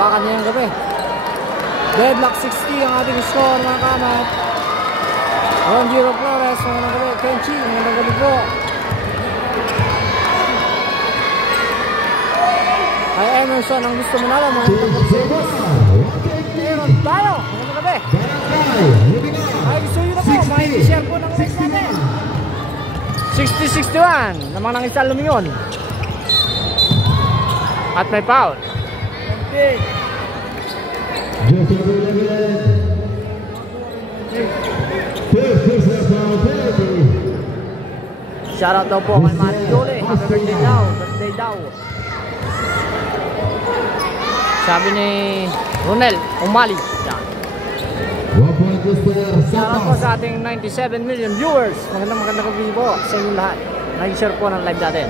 baka niyang gabi. Deadlock 60 ang ating score mga kamat. Ron Giro Flores, magandang gabi. Kenchi, magandang gabi po. Kay Emerson, ang gusto mo na lang, magandang gabi. Meron tayo, magandang gabi. Ay, gusto nyo na po, makikishare po ng live natin. 60-61 namang nang isa lumingon. At may foul. Shoutout daw po kay Manny Dole. Happy birthday daw. Birthday daw. Sabi ni Ronel Umali. Shoutout po sa ating 97 million viewers. Magandang gabi po sa inyong lahat. Nag-share po ng live natin.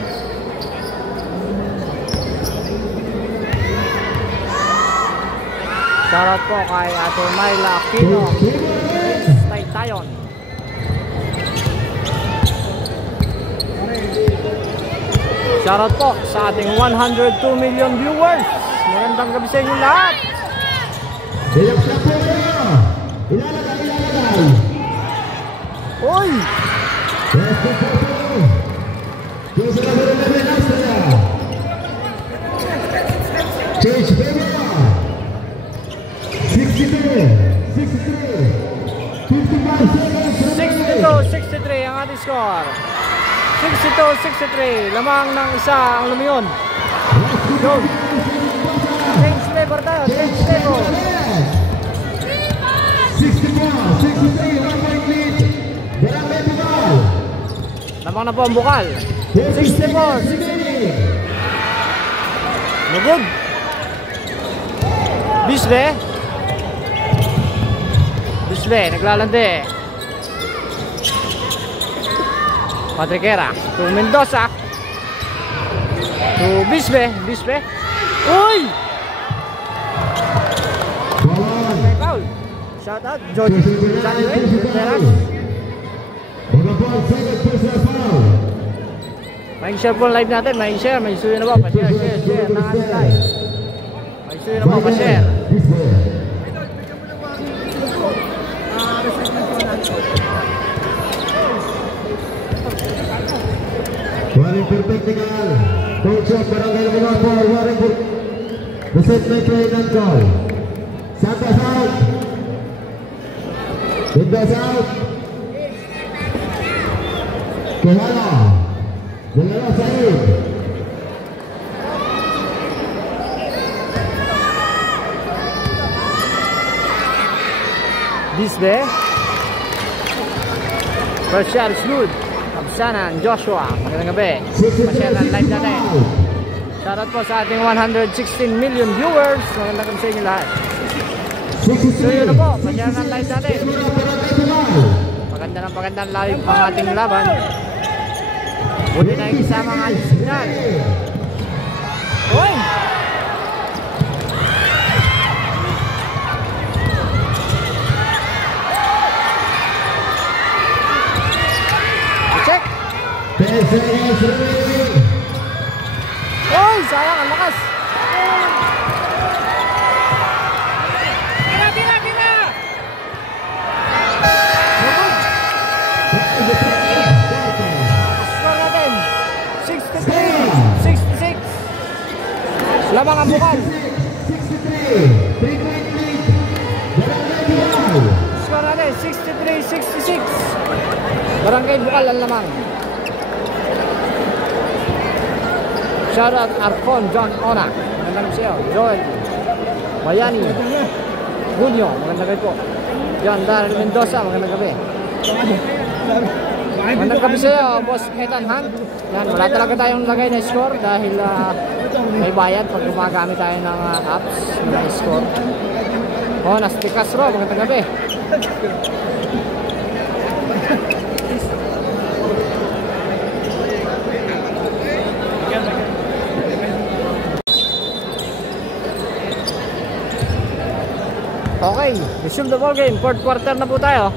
Shoutout po kay Ate Myla Aquino. Stay tayon. Shoutout po sa ating 102 million viewers. Magandang gabi sa inyong lahat. Uy! Change 62. 62-63 ang ating score. 62-63. Lamang ng isa ang lumiyon. Go. Change flavor tayo. Change flavor. 64-63. 1 point lead. Barangay Bukal. Lamang na po ang Bukal. 64-63. No good. Bisbe. Bisbe, naglalande. Patriquera to Mendoza. To Bisbe. Bisbe. Uy! May foul. Shout out. George Sanway. Teras. May share po live natin. May share. May suyo na ba? Pa-share. Share. Ng ating live. May suyo na ba? Pa-share. Warren for technical. Coach of Barangay Bulapo. Warren for the set may play ng goal. Santos out. Windows out. Kehana. Jalala Said. Bisbe. First shot is good. Absanan, Joshua. Magandang gabi. Pa-share ng live natin. Shoutout po sa ating 116 million viewers. Magandang gabi sa inyo lahat. So yun na po. Pa-share ng live natin. Paganda ng live ang ating laban. Muli na ikisama ang ating signal. Uy! Check! Uy! Sayang! Ang lakas! Score natin 63-66. Lamang ang Bukal. 63. Score natin 63-66. Barangay Bukal ang lamang. Shoutout Arcon John Ona. Magandang gabi sa'yo. Joel Bayani Julio. Magandang gabi po. John Darrell Mendoza. Magandang gabi. Magandang gabi sa'yo, Boss Ethan Han. Yan, wala talaga tayong lagay na score dahil may bayad pag gumagamit tayo ng apps na score. Oh, Nasty Castro, magandang gabi. Okay, resume the ball game. Fourth quarter na po tayo.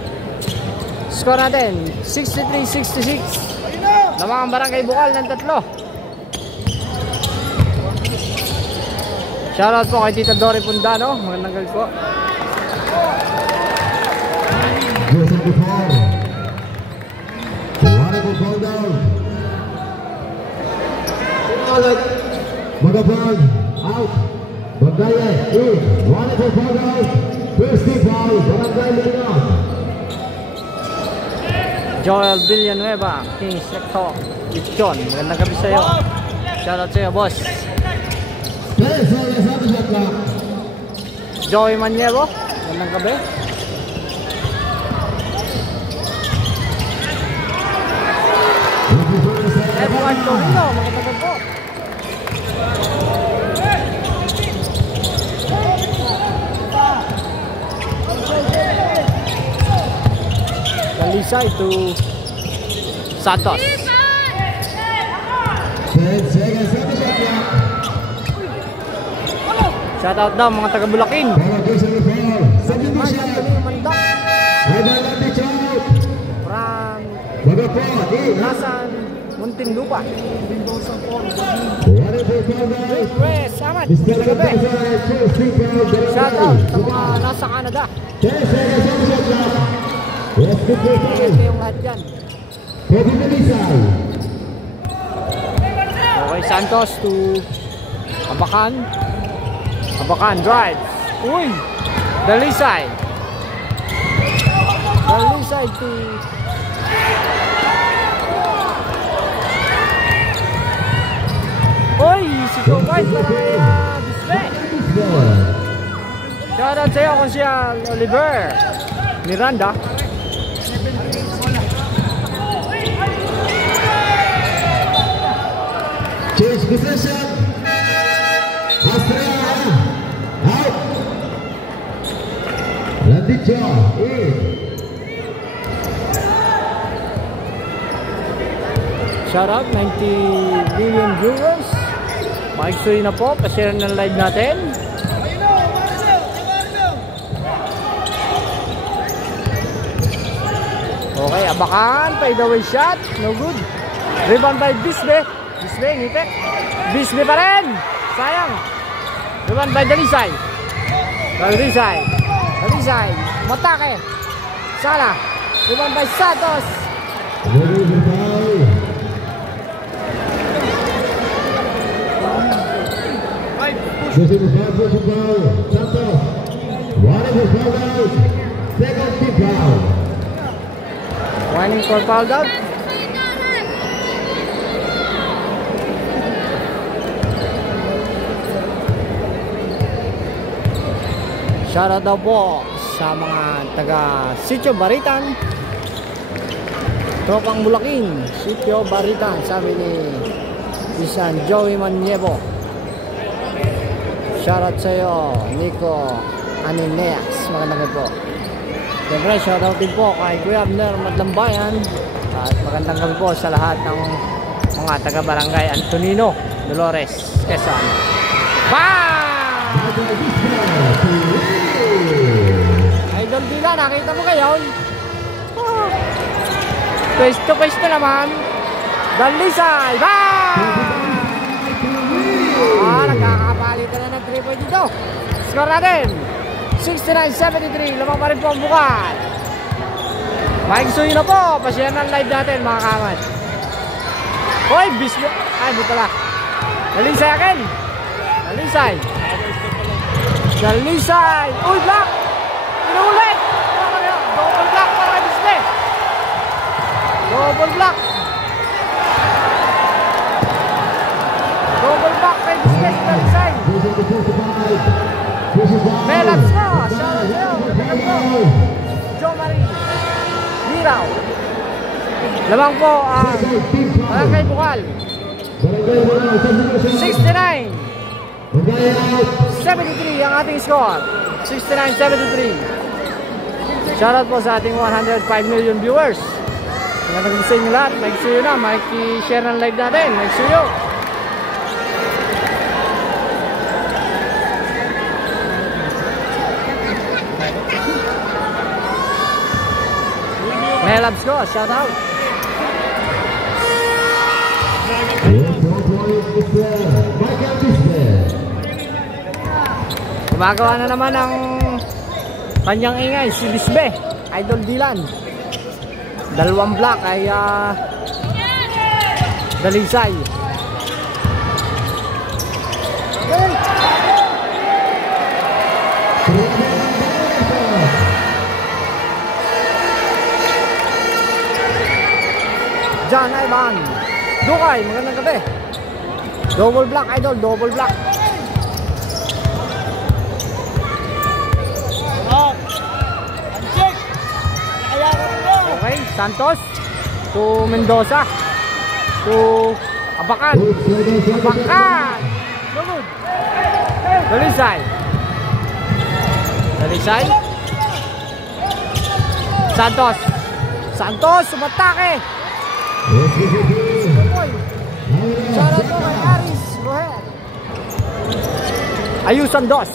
Score natin 63-66. Lamang ang Barangay Bukal ng 3. Shoutout po kay Tita Dory Pundano. Magandang gabi po. Magabang out. Bagaya in. Wonderful ball out. First foul. Barangay Bukal. Joel Villanueva, King Sector, Lichon. Magandang gabi sa'yo. Shoutout sa'yo, boss. Joey Maniero, magandang gabi. Edward Torino, magandang gabi po. Lisay to Santos. Shout out daw mga taga Bulakin. Nasan Muntinlupa. West Ahmad. Shout out sa mga nasa Canada. Yung lahat dyan. Okay, Santos to Abacan. Abacan drives. Uy! Dalisay. Dalisay to Oy, si Kuwait para kay Bisbe. Shoutout sa'yo kung siya Oliver Miranda. Change possession. Astrea out. Landicho in. Shoutout 90 million viewers. Makikisuyo na po, pa-share ng live natin. Okay, Abakan, fade away shot, no good. Rebound by Bisbe. Bisbe, ngipit. Bisbe pa rin. Sayang. Rebound by Dalisay. Dalisay. Matake. Sala. Rebound by Santos. Whining for foul out. Shoutout daw po sa mga taga Sitio Baritan, Tropang Bulakin, Sitio Baritan, sabi ni Isan Joey Manievo. Shoutout sa iyo, Nico Anineas, magandang gabi po. Siyempre, shoutout din po kay Kuya Abner Madlambayan at magandang gabi po sa lahat ng mga taga Barangay Antonino, Dolores, Quezon. Bang! Idol Dila, nakita mo kayo? Oh. Face to face na naman. Dalisay, bang! Nagkakapalitan na ng 3 point dito. Score natin 69-73, lamang pa rin po ang bukat. Makikisuyo na po, pa-share ng live natin mga kamat. Hoy, bismo. Ay, di pala. Dalisay akin. Dalisay. Uy, block. Inulit. Double block para kay Bisbe. Double block kay Bisbe. Dalisay. Melats mo. Shoutout sa'yo. Joe Marie. Miraw. Lamang po ang Barangay Bukal. 69-73 ang ating score. 69-73. Shoutout po sa ating 105 million viewers. Naging sa inyo lahat. Mag-suyo na. Mag-share ng live natin. Mag-suyo. Melabs ko. Shoutout. Gumagawa na naman ng kanyang ingay si Bisbe, Idol Dylan. Dalawang block ay Dalisay. John Ivan Dukay, magandang gabi. Double block, Idol, double block. Okay, Santos to Mendoza to Abakan. Good. Dalisay. Santos sumatake. Shoutout po kay Aris Roher. Ayusan dos.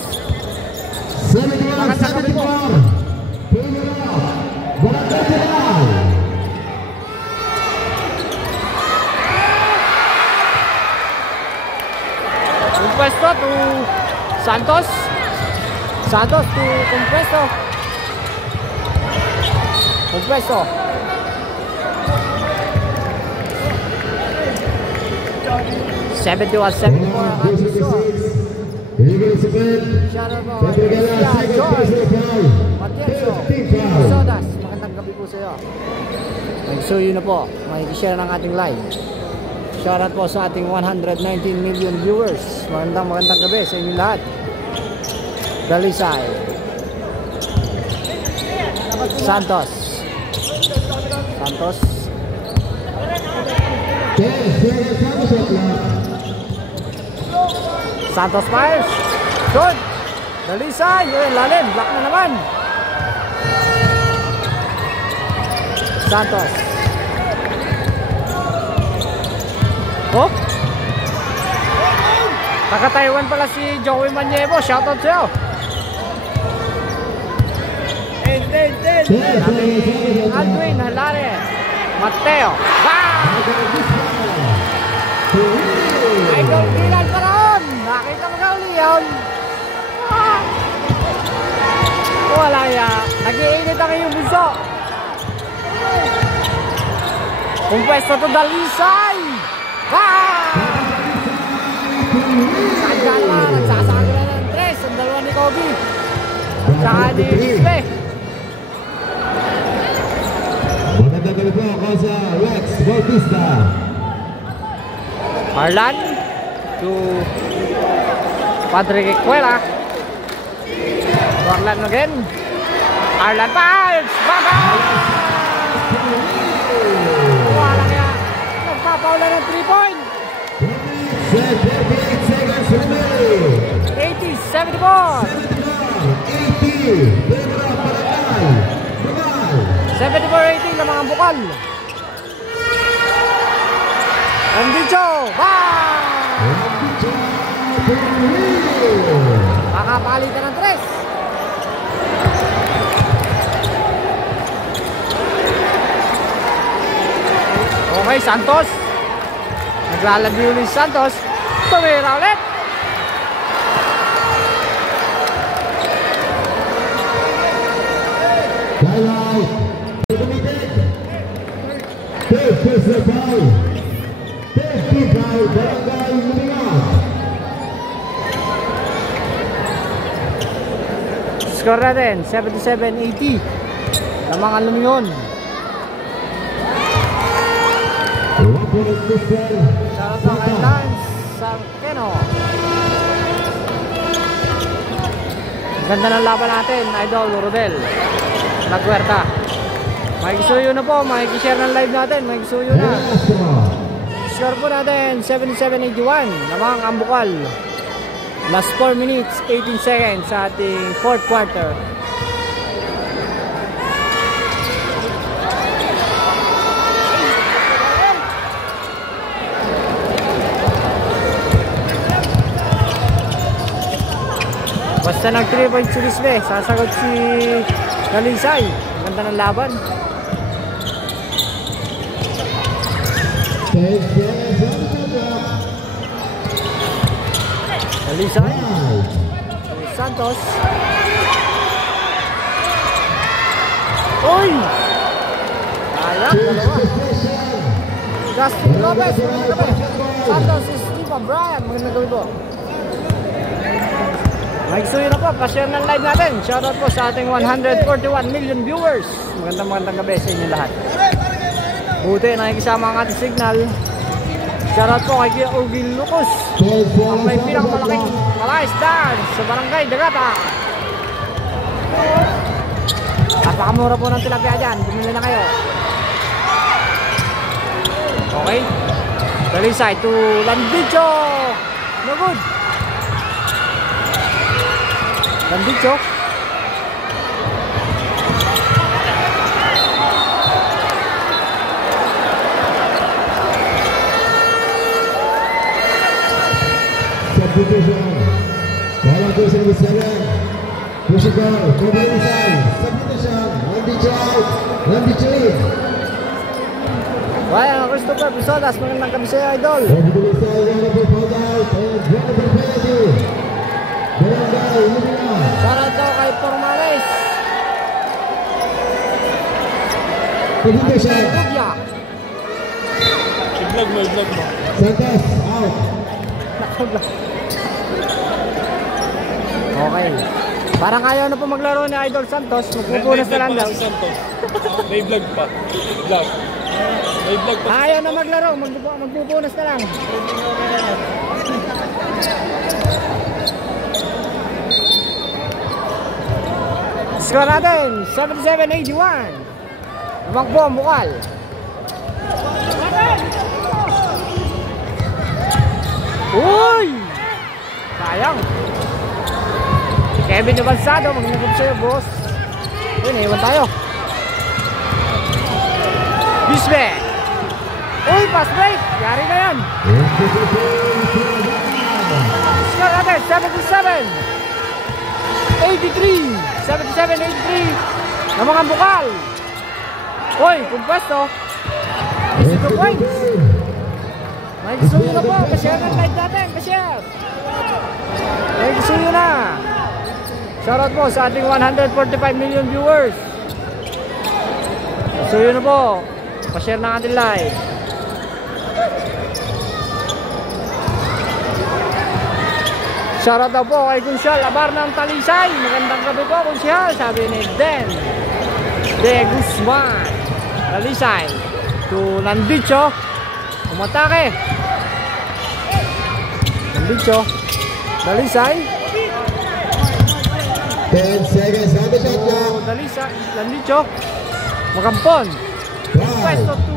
Magandang gabi po. Compuesto to Santos to Compuesto. 71-74 ang ating score. Shoutout po kay George Matienzo Sodas. Magandang gabi po. tayo. Mag-suyo na po. Mag-share ng ating live. Shoutout po sa ating 119 million viewers. Magandang gabi sa inyo lahat. Dalisay. Santos. Santos fires. Good. Dalisay. Yun, lalim. Block na naman. Santos. Oh. Taga-Taiwan pala si Joey Manievo. Shoutout sa'yo. Aldwin Halare. Mateo. Idol Dylan pa roon. Nakita mo ka uli yun. Wala ya. Nag-iinit ang iyong buso. Kung pwesto to Dalisay. Saan na. Nagsasagla ng tres. Ang dalawa ni Kobe. Tsaka ni Bispe. Magandang gabi po ako sa Rex Bautista. Arlan to Patrick Equela. Arlan again. Arlan fires. Wala kaya. Nagpapaula ng 3-point. 38 seconds remaining. 80-74. 80. Pedro Paracay. 74-80 na mga bukal. Andicho. Kakapalitan ng tres. Okay, Santos. Naglalabi ulit Santos. Tumira ulit. Highlight. First foul. 55 Barangay Lumingan. Score natin 77-80 lamang ang Lumingon. Shoutout sa kay Lance Sarkeno. Ganda ng laban natin, Idol Rodel Nagwerta. Makikisuyo na po, makikishare ng live natin, makikisuyo na. Score po natin 77-81 lamang ang bukal. Last 4 minutes 18 seconds sa ating 4th quarter. Basta nag 3-point si Lisbe, sasagot si Dalisay. Ganda ng laban. Dalisay. Santos. Uy! Ayan, dalawa. Justin Lopez, magandang gabi. Santos is Stephen Bryan, magandang gabi po. Magsuyo na po, pa-share ng live natin. Shoutout po sa ating 141 million viewers. Magandang gabi sa inyo lahat. Buti, nakikisama ang ating signal. Shoutout po kay Kuya Ugil Lucas. Ang may pinakamalaking malaisdan sa Barangay Dagata. Napakamura po ng tilapia dyan. Bumili na kayo. Okay. Dalisay to Landicho. No good. Landicho. Substitution. Ball goes in the 7. Push it down. Cover inside. Substitution. Landicho out. Landicho in. Ryan Christopher Pisolas, magandang gabi sa'yo, Idol. Over the side, wonderful foul out. And wonderful penalty. Barangay Lumingan. Shoutout daw kay Formales. Substitution. Lubya. I-vlog mo. Santos out. Okay. Parang ayaw na po maglaro ni Idol Santos. Magpupunas na lang daw. May vlog pa. Vlog. May vlog pa. Ayaw na maglaro. Magpupunas na lang. Score natin, 77-81. Lamang po ang bukal. Uy! Sayang. Kevin Ibalsado, mag-inagod sa'yo, boss. Uy, naiwan tayo. Bisbe. Uy, pass break. Yari na yan. Score natin, 77-83. 77-83. Namang ang bukal. Uy, kung pwesto. 2 points. May gusto nyo na po. Ka-share ng live natin. Ka-share. May gusto nyo na. Shoutout po sa ating 145 million viewers. Gusto nyo na po. Pa-share ng ating live. Shoutout daw po kay Kunsyal Abar ng Talisay. Magandang gabi po, Kunsyal. Sabi ni Den De Guzman Talisay to Landicho. Umatake Landicho Talisay. 10 seconds on the shot clock. Talisay Landicho Magampon. Pwesto to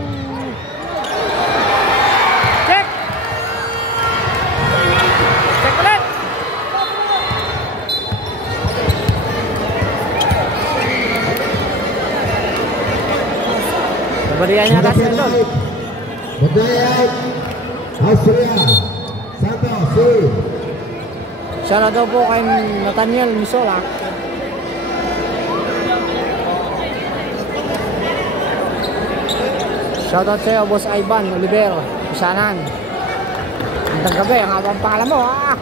check. Check ulit. Nabalian niya kasi doon. Madayag Austria Santos Sul. Siya na daw po kay Nathaniel Misola. Shoutout sa'yo, Boss Ivan Oliver Isanan. Magandang gabi, ang abang pangalan mo ha.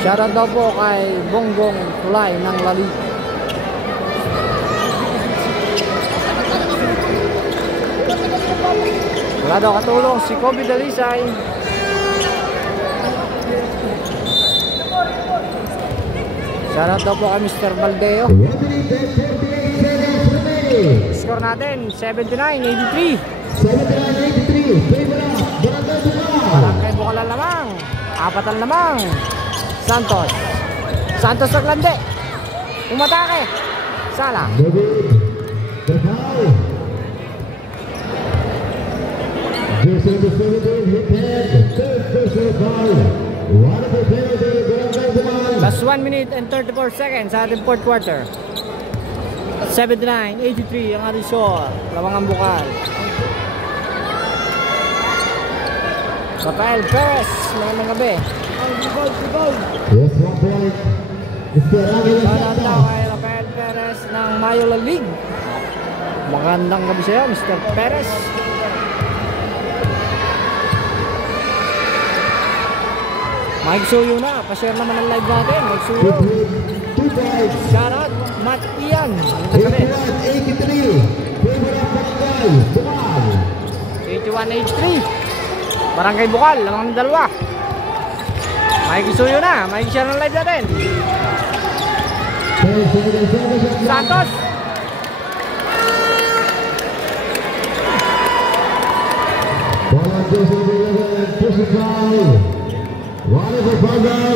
Shoutout daw po kay Bongbong Tulay ng Lali. Wala daw katulong si Kobe Dalisay. Shoutout daw po kay Mr. Baldeo. Score natin 79-83. 79-83. Barangay Bukalan lamang. Apatan lamang. Santos naglande. Umatake. Sala. Last 1 minute and 34 seconds sa ating fourth quarter. 79-83 ang ating score. Lamang ang bukal. Rafael Perez, magandang gabi. Yes, 1 point. Shoutout daw kay Rafael Perez ng Mayola League. Magandang gabi sa'yo, Mr. Perez. Mike Suyo na, pa-share naman ang live natin. Mike Suyo. Shoutout, Matt Ian. Magandang gabi. 81-83. Barangay Bukal, lamang dalawa. Mike Suyo na, Mike share ng live natin. Santos.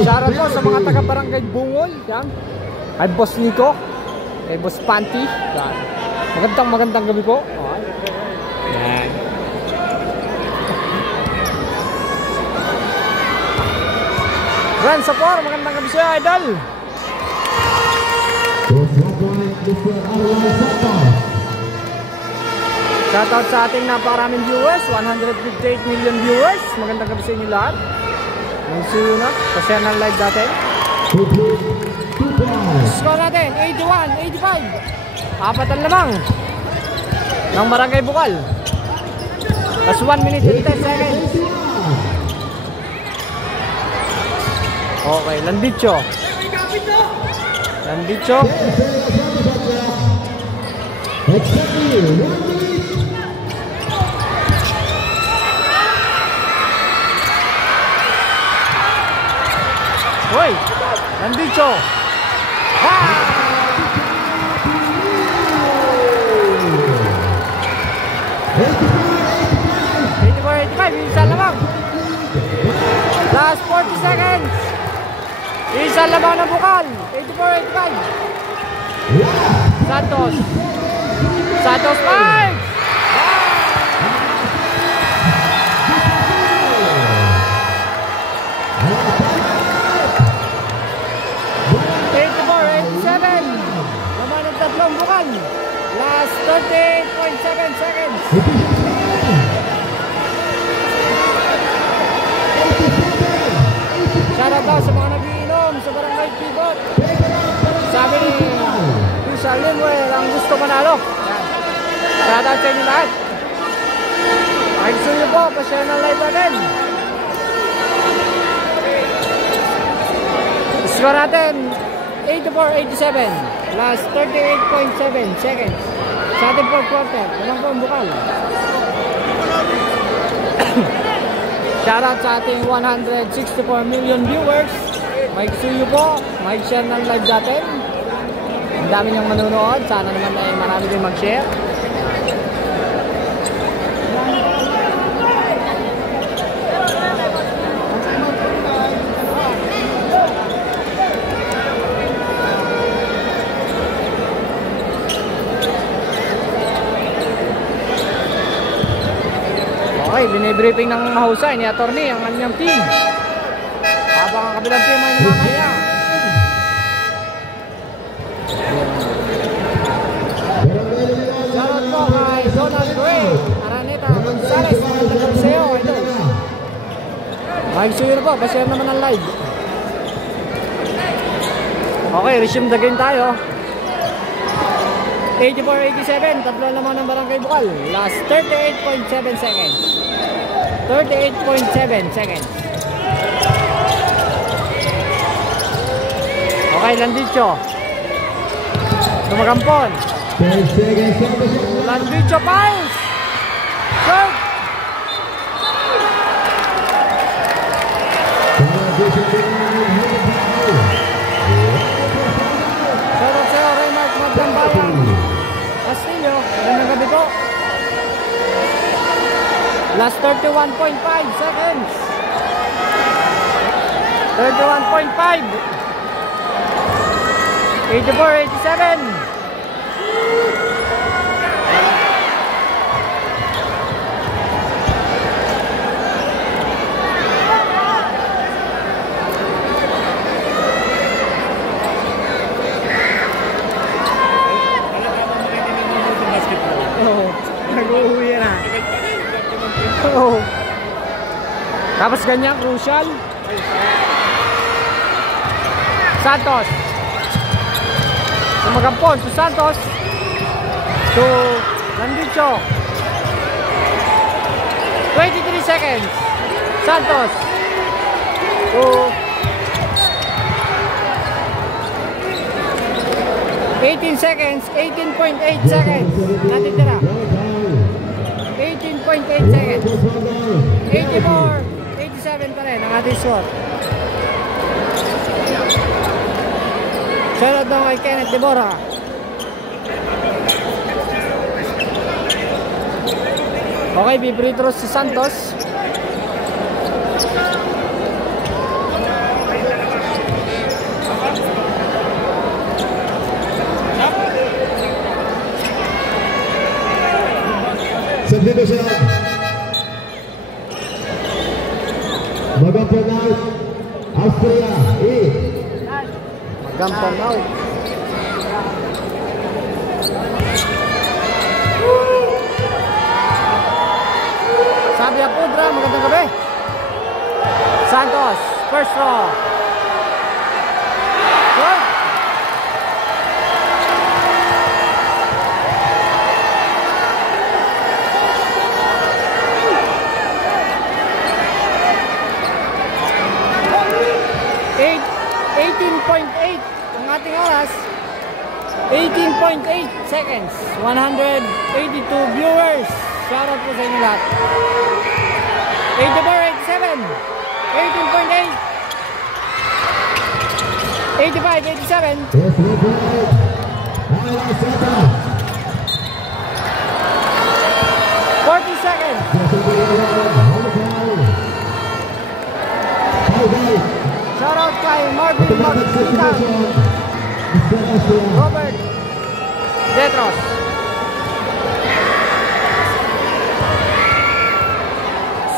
Shoutout po sa mga taga Barangay Bungoy. Yan. Kay Boss Nico, kay Boss Panty. Yan. Magandang gabi po. Yan. Grand support, magandang gabi sa'yo, Idol. Shoutout sa ating napakaraming viewers, 158 million viewers. Magandang gabi sa inyo lahat. Magsuyo na, pa-share ng live natin. Score natin, 81-85. Apatan lamang ng Barangay Bukal. Last 1 minute and 10 seconds. Okay, Landicho. Exactly 1 minute. Hoy! Landicho! Ha! 84-85, isa lamang. Last 40 seconds. Isa lamang ng bukal. 84-85. Santos. Santos 5. 84-87. Naman ang tatlong bukal. Last 38.7 seconds. Shoutout daw sa mga nagiinom sa Barangay Pivot. Sabi ni Lisa Linwell ang gusto manalo. Shoutout sa inyo lahat. Ay gusto nyo po, pa-share ng live natin. Score natin 84-87. Last 38.7 seconds. Sa ating 4th quarter. Walang po ang bukal. Shoutout sa ating 164 million viewers. Mike Suyo po. Mike share ng live natin. Ang dami niyang manonood. Sana naman ay marami din mag-share. Okay, binibriefing ng mahusay ni attorney ang kanyang team. Habang ang kabilang team ay namamaya. Shoutout po kay Donald Gray, Araneta Gonzales, magandang gabi sa'yo, idol. Mike Suyo po, pa-share naman ang live. Okay, resume the game tayo. 84-87, tatlo lamang ng Barangay Bukal. Last 38.7 seconds. 38.7 seconds. Okay, Landicho. Tumagampon. 10 seconds. Landicho Piles. Short. Shoutout sa'yo, Remark Magdambayan. Castillo, magandang gabi po. Last 31.5 seconds. 31.5. 84-87. Nag-uuwi na. Oo. Tapos ganyan, crucial. Santos. Sumagampon to Santos. To Landicho. 23 seconds. Santos. To 18 seconds. 18.8 seconds. Natitira. 18.8 seconds. 84-87 pa rin ang ating score. Shoutout daw kay Kenneth Deborah. Okay, free throws si Santos. Subdivision. Magampon out. Austria. Magampon out. Sabia Pudra, magandang gabi. Santos, first throw. Short. .8 ang ating oras. 18.8 seconds. seconds. 182 viewers. Shoutout po sa inyo lahat. 84, 87. 18.8. 85, 87. 40 seconds. Shoutout kay Marvin Magsitan, Robert Detros.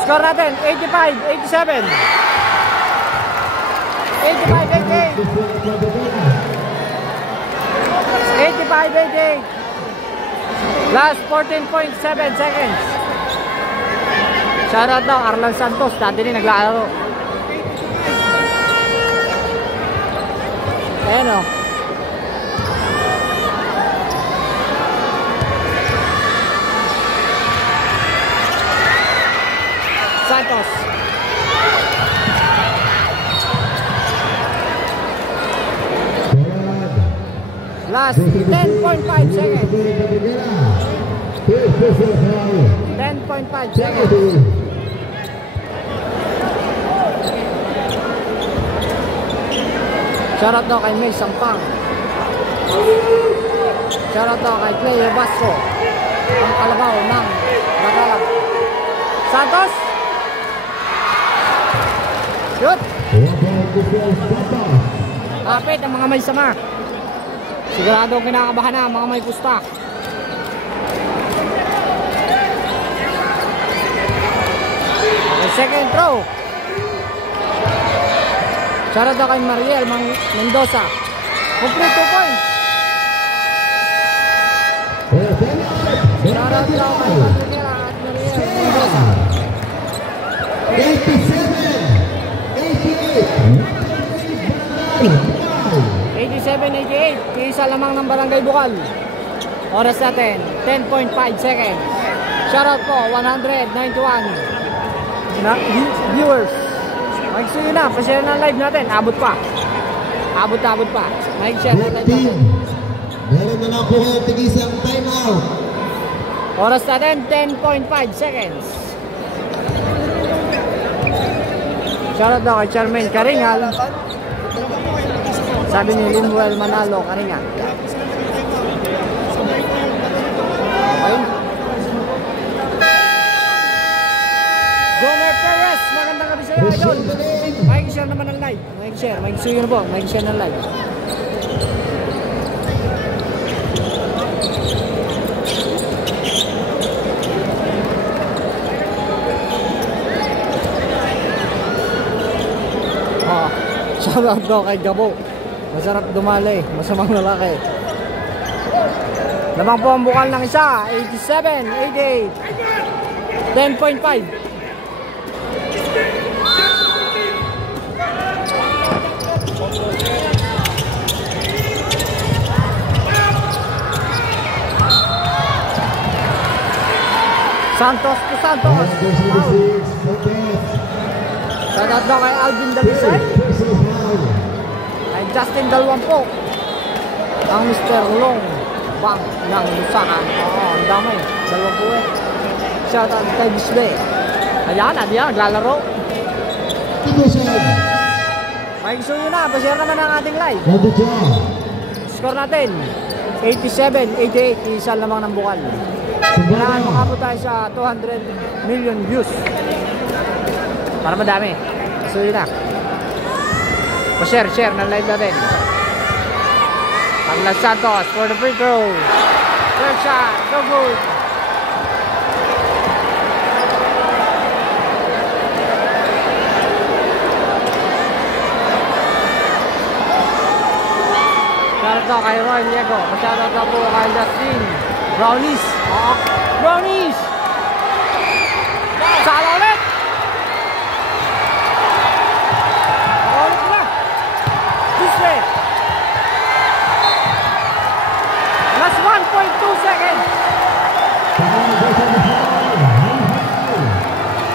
Score natin 85, 87. 85, 88. 85, 88. Last 14.7 seconds. Shoutout daw Arlan Santos, dati din naglalaro. Ayan o. Santos. Last 10.5 seconds. 10.5 seconds. Shoutout daw kay May Sampang. Shoutout daw kay Player Basco, ang kalabaw ng Bagalag. Santos. Shoot. Kapit ang mga may sama. Sigurado kinakabahan na ang mga may pusta. Second throw. Shoutout daw kay Mariel Mendoza. Complete 2 points. Shoutout daw kay Mariel Mendoza. 87-88. Isa lamang ng Barangay Bukal. Oras natin 10.5 seconds. Shoutout po 191 na viewers. Mag-share na, pa-share na live natin. Abot pa. Abot pa. Mag-share na live natin. Meron na lang po kayo tigisang time out. Oras natin 10.5 seconds. Shoutout daw kay Charmaine Karingal. Sabi ni Limuel Manalo Karingal. Okay. Gomer Perez, magandang gabi sa iyo, idol. Mag-share naman ng live. Mag-share na po. Mag-share ng live. Shoutout daw kay Gabo. Masarap dumali. Masamang lalaki. Lamang po ang bukal ng isa. 87, 88. 10.5. Santos to Santos. Shoutout daw kay Alvin Dalisay. Kay Justin Dalwampo. Ang Mr. Long Bang ng Lusakan. Ang dami. Dalwampo eh. Shoutout kay Bisbe. Ayan, naglalaro. May gusto nyo na. Pa-share naman ang ating live. Score natin 87-88. Isa lamang ng bukal. Kailangan makapot tayo sa 200 million views. Para madami. So yun na. Pa-share ng live natin. Aglas Santos for the free throw. Third shot. No good. Shoutout daw kay Roy Diego. Shoutout daw po kay Justin Brownies. Brownies! Sala ulit! Ulit na! This way! Last 1.2 seconds!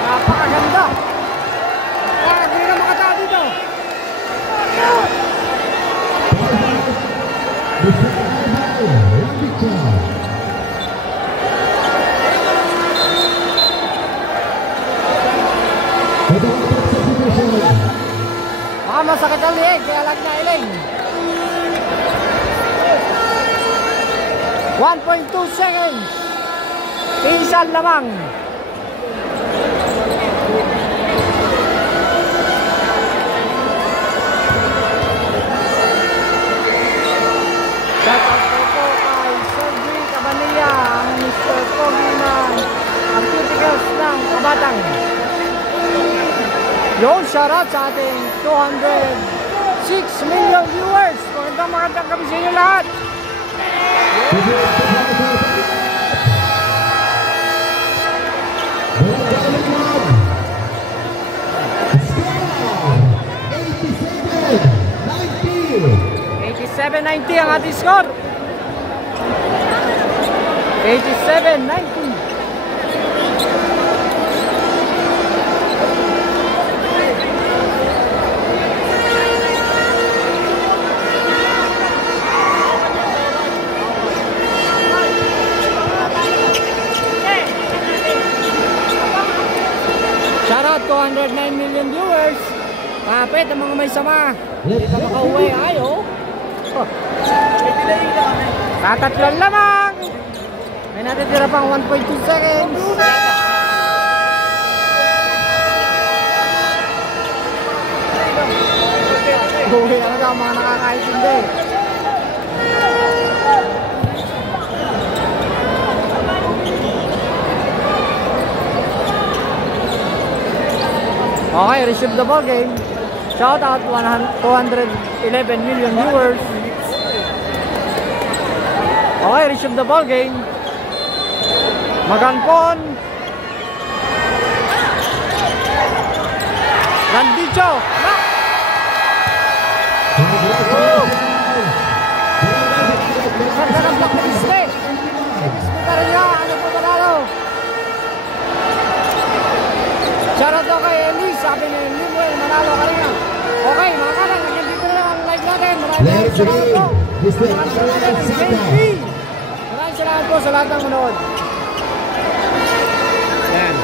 Napakaganda! Hindi na makatao dito! This is masakit ang liig, kaya lag na iling. 1.2 seconds. Isan lamang. Shoutout po kay Sergi Cabanilla, ang Mr. Pogi ng Articles ng Kabatang. Yung shoutout sa ating 206 million viewers. Magandang gabi sa inyo lahat. $87.90 ang ating score. 87.90. Shoutout 209 million viewers. Kapit ang mga may sama. Hindi pa makauwi. Ayo. Tatatlan lamang. May natitira pang 1.2 seconds. Uwi talaga ang mga nakakaintindi. Okay, receive the ball game. Shout out 211 million viewers. Okay, receive the ball game. Maganpon. Landicho. Ganda ng block na display. Display pa rin niya. Ano po manalo? Shoutout daw kay Elise. Sabi ni Limuel, manalo ka rin nga. Okay, mga kanan. Nagandito na lang ang live natin. Maraming salamat po. Maraming salamat po sa lahat ng manood. Yan.